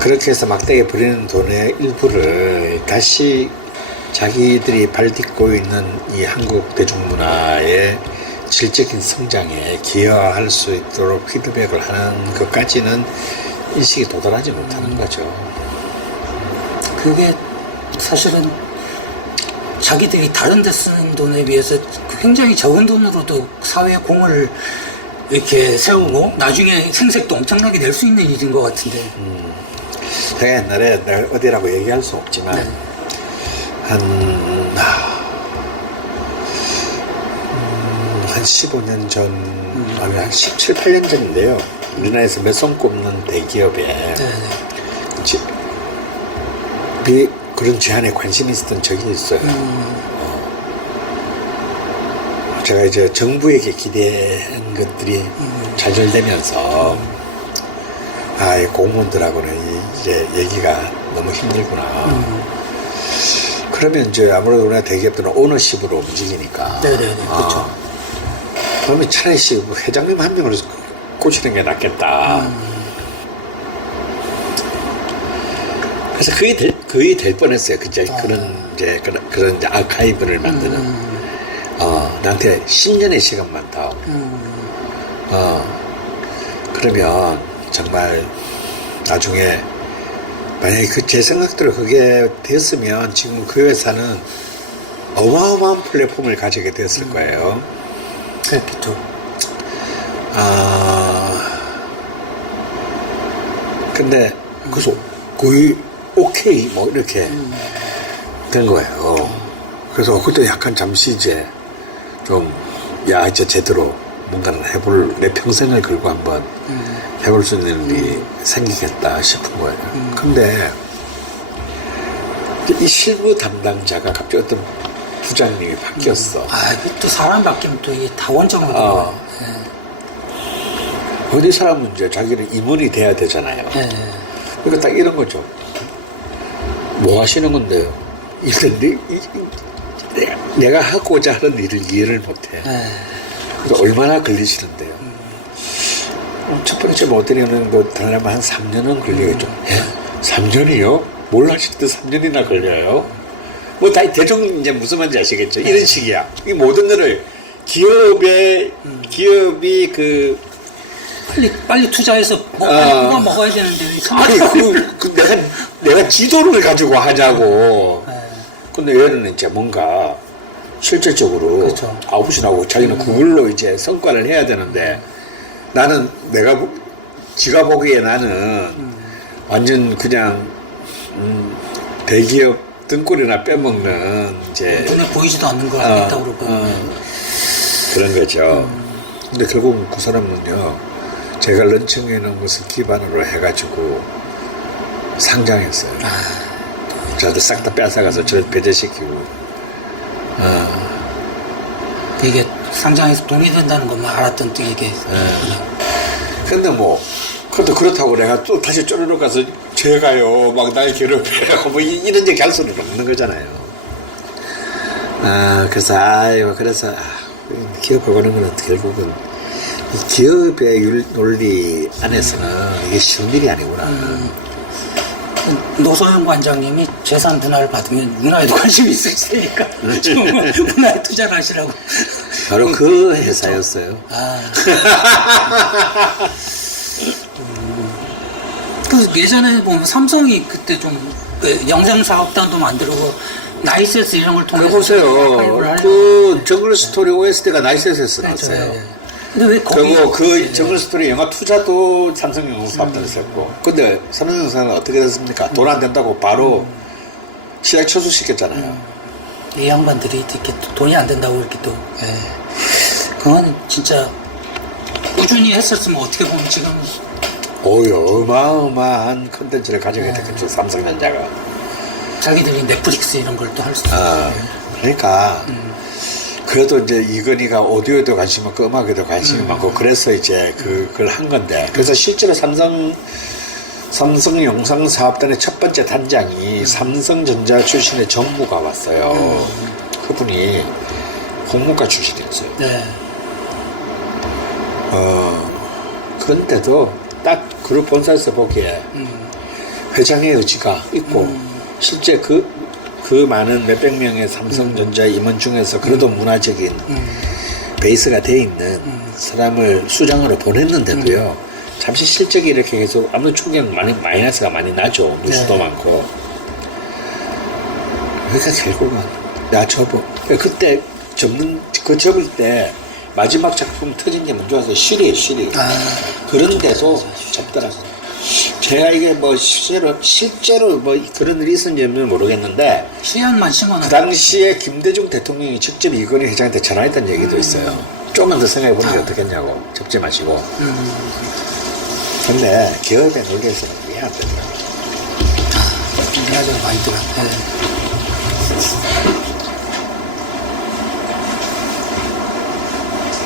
그렇게 해서 막대기 부리는 돈의 일부를 다시 자기들이 발딛고 있는 이 한국 대중문화의 질적인 성장에 기여할 수 있도록 피드백을 하는 것까지는 인식이 도달하지 못하는 거죠. 그게 사실은 자기들이 다른 데 쓰는 돈에 비해서 굉장히 적은 돈으로도 사회에 공을 이렇게 세우고 나중에 생색도 엄청나게 낼 수 있는 일인 것 같은데. 제가 옛날에 내가 어디라고 얘기할 수 없지만 한 15년 전, 아니 한 17, 8년 전인데요. 우리나라에서 몇 손 꼽는 대기업에 그런 제안에 관심이 있었던 적이 있어요. 제가 이제 정부에게 기대한 것들이 좌절되면서 이 공무원들하고는 이제 얘기가 너무 힘들구나. 그러면 이제 아무래도 우리나라 대기업들은 오너십으로 움직이니까. 그렇죠. 그러면 차라리 회장님 한 명으로 꽂히는 게 낫겠다. 그래서 거의 될 뻔했어요. 그런 이제 아카이브를 만드는. 나한테 10년의 시간만 더. 그러면 정말 나중에 만약에 제 생각대로 그게 됐으면 지금 그 회사는 어마어마한 플랫폼을 가지게 됐을 거예요. 그렇겠죠. 근데 그래서 거의 오케이 뭐 이렇게 된 거예요. 그래서 그때 약간 잠시 이제 이제 제대로 뭔가를 내 평생을 걸고 한번 해볼 수 있는 일이 생기겠다 싶은 거예요. 근데 이 실무 담당자가 갑자기 어떤 부장님이 바뀌었어. 또 사람 바뀌면 또 이게 다 원점으로. 어디 사람은 이제 자기는 임원이 돼야 되잖아요. 그러니까 딱 이런 거죠. 뭐 하시는 건데요? 일단 내가 하고자 하는 일을 이해를 못해. 그래서 얼마나 걸리시는데요? 첫 번째 모델이는 달려면 한 3년은 걸리겠죠. 3년이요? 뭘 하시든 3년이나 걸려요. 뭐 다 대충 이제 무슨 말인지 아시겠죠? 이런 식이야. 이 모든 거를 기업이 빨리 투자해서 뭐가 먹어야 되는데. 아니 내가 지도를 가지고 하자고. 근데 얘는 이제 뭔가 실질적으로 그렇죠. 아웃이라고 자기는 그걸로 이제 성과를 해야 되는데 나는 지가 보기에 나는 완전 그냥 대기업 등골이나 빼먹는 이제 눈에 보이지도 않는 걸 하겠다고 그러고. 그런 거죠. 근데 결국 그 사람은요, 제가 런칭해 놓은 것을 기반으로 해가지고 상장했어요. 저도 싹 다 뺏어가서 저를 배제시키고. 이게 상장해서 돈이 된다는 것만 알았던 이게. 근데 뭐, 그래도 그렇다고 내가 또 다시 쪼르륵 가서 제가요, 막 날 괴롭혀요. 뭐 이런 얘기 할 수는 없는 거잖아요. 그래서, 기업하고 하는 건 결국은 이 기업의 논리 안에서는 이게 쉬운 일이 아니구나. 노소영 관장님이 재산 분할 받으면 문화에도 관심이 있으시니까 정말 문화에 투자를 하시라고. 바로 그 회사였어요. 그 예전에 보면 삼성이 그때 좀 영상 사업단도 만들고 나이세스 이런 걸 통해서 보세요. 그 정글 스토리 OST가 나이스에서 나왔어요. 그렇죠. 근데 왜 그리고 그 정글 스토리 영화 투자도 삼성 영상사업단에서 했고. 근데 삼성 영상은 어떻게 됐습니까? 돈 안 된다고 바로 시작 철수시켰잖아요. 이 양반들이 이렇게 돈이 안 된다고 이렇게 또. 그건 진짜 꾸준히 했었으면 어떻게 보면 지금 어마어마한 컨텐츠를 가지게 됐겠죠. 삼성전자가. 자기들이 넷플릭스 이런 걸 또 할 수 있어요. 그러니까 그래도 이제 이건희가 오디오에도 관심이 많고 음악에도 관심이 많고 그래서 이제 그걸 한 건데 그래서 실제로 삼성 영상사업단의 첫 번째 단장이 삼성전자 출신의 전무가 왔어요. 그분이 공무과 출신이었어요. 그런데도 딱 그룹 본사에서 보기에 회장의 의지가 있고 실제 그 많은 몇백 명의 삼성전자 임원 중에서 그래도 문화적인 베이스가 돼 있는 사람을 수장으로 보냈는데도요. 잠시 실적이 이렇게 계속 아무래도 충격 마이너스가 많이 나죠. 누수도 많고. 그러니까 결국은 그때 접을 때 마지막 작품 터진 게 뭔지 아세요? 시리예요, 시리. 그런데도 접더라고요. 제가 이게 뭐 실제로 뭐 그런 일이 있었는지는 모르겠는데 시한만 심어놔. 그 당시에 김대중 대통령이 직접 이건희 회장한테 전화했다는 얘기도 있어요. 조금만 더 생각해 보는 게 어떻겠냐고. 접지 마시고. 근데 기업의 논리에서는 그게 안 된다. 이해하자가 많이 들어.